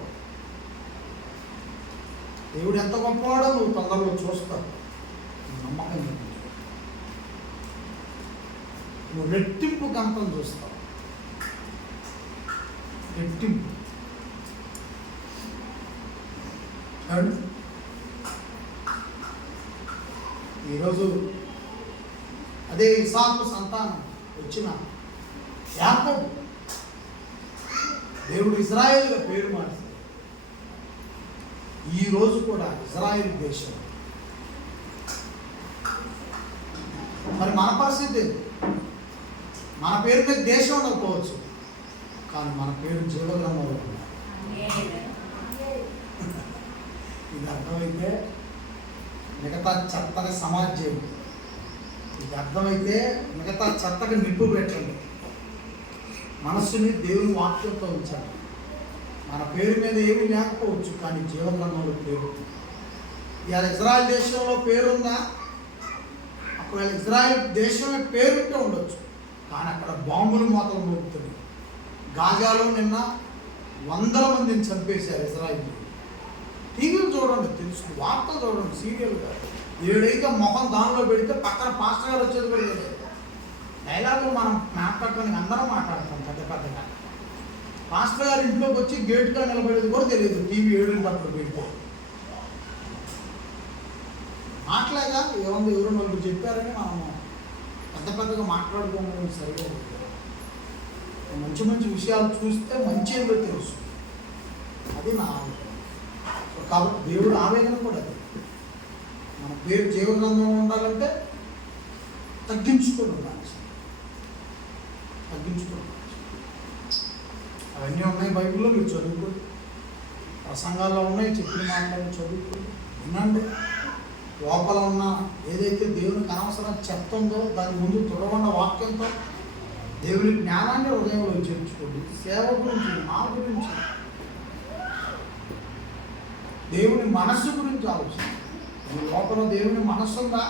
దేవుడు ఎంత గొప్పవాడో నువ్వు తొందరలో చూస్తావు. నమ్మకం నువ్వు రెట్టింపు గంటం చూస్తావు. రెట్టింపు. ఈరోజు అదే ఇసాకు సంతానం వచ్చిన యాకోబు, దేవుడు ఇజ్రాయేలుగా పేరు మార్చాడు. ఈరోజు కూడా ఇజ్రాయేల్ దేశం. మరి మన పరిస్థితి, మన పేరు మీద దేశం ఉండకపోవచ్చు, కానీ మన పేరు జీవగ్రంథంలో ఉంది. ఇది అర్థమైతే మిగతా చెత్తగా సమాజం, ఇది అర్థమైతే మిగతా చెత్తగా నిప్పు పెట్టండి. మనస్సుని దేవుని వాక్యంతో ఉంచండి. మన పేరు మీద ఏమీ లేకపోవచ్చు, కానీ జీవగ్రంథంలో పేరు. ఇవాళ ఇజ్రాయెల్ దేశంలో పేరుందా? ఒకవేళ ఇజ్రాయెల్ దేశంలో పేరుంటే ఉండొచ్చు, కానీ అక్కడ బాంబులు మాత్రం మోగుతుంది. గాజాలో నిన్న 100 మందిని చంపేశారు ఇజ్రాయెల్. టీవీలు చూడండి, తెలుసు, వార్తలు చూడండి, సీరియల్ కాదు. ఏడైతే మొహం దానిలో పెడితే పక్కన పాస్టర్ గారు వచ్చేది కూడా లేదు. డైలాగులు మనం మాట్లాడుకోవడానికి అందరం మాట్లాడతాం పెద్ద పెద్దగా. పాస్టర్ గారు ఇంట్లోకి వచ్చి గేట్గా నిలబడేది కూడా తెలియదు. టీవీ 7 పెడితే మాట్లాడగా ఏముంది, ఎవరు నలుగురు చెప్పారని మనము పెద్ద పెద్దగా మాట్లాడుకోవడం సరిగా ఉంటుంది. మంచి మంచి విషయాలు చూస్తే మంచి ఏదో తెలుసు. అది నా ఆలోచన. కాబట్టి దేవుడు ఆవేదన కూడా అది. మన పేరు జీవగ్రంథంలో ఉండాలంటే తగ్గించుకొని ఉండాలి. తగ్గించుకొని అవన్నీ ఉన్నాయి బైబిల్లో, మీరు చదువుకోండి. ప్రసంగాల్లో ఉన్నాయి, చెప్పిన మాటలు చదువుకోండి, వినండి. లోపల ఉన్న ఏదైతే దేవునికి అనవసరం చెత్త ఉందో దాని ముందు తుడవన్న వాక్యంతో దేవుని జ్ఞానాన్ని హృదయంలో చేర్చుకోండి. సేవ గురించి, మా గురించి, దేవుని మనస్సు గురించి ఆలోచన. మీ లోపల దేవుని మనస్సు ఉందా,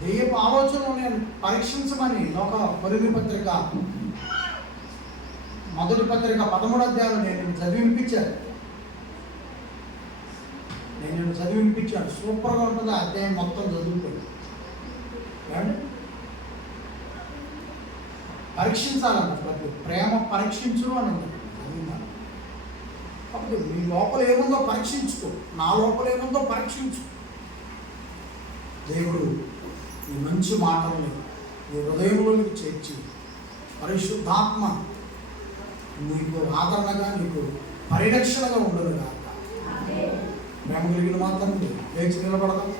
దెయ్యపు ఆలోచనలు పరీక్షించమని లోక పరిధి పత్రిక మొదటి పత్రిక 13వ అధ్యాయంలో నేను చదివి వినిపించాను. సూపర్గా ఉంటుంది ఆ అధ్యాయం మొత్తం చదువుకోండి. ఏమండి, పరీక్షించాలన్న ప్రతి ప్రేమ పరీక్షించు అని ఉంటుంది. కాబట్టి మీ లోపల ఏముందో పరీక్షించుకో, నా లోపల ఏముందో పరీక్షించు. దేవుడు ఈ మంచి మాటల్ని నీ హృదయంలోనికి చేర్చి పరిశుద్ధాత్మ నీకు ఆదరణగా, నీకు పరిరక్షణగా ఉండదు కాక. ప్రేమ కలిగిన మాత్రం లేచి నిలబడదాం.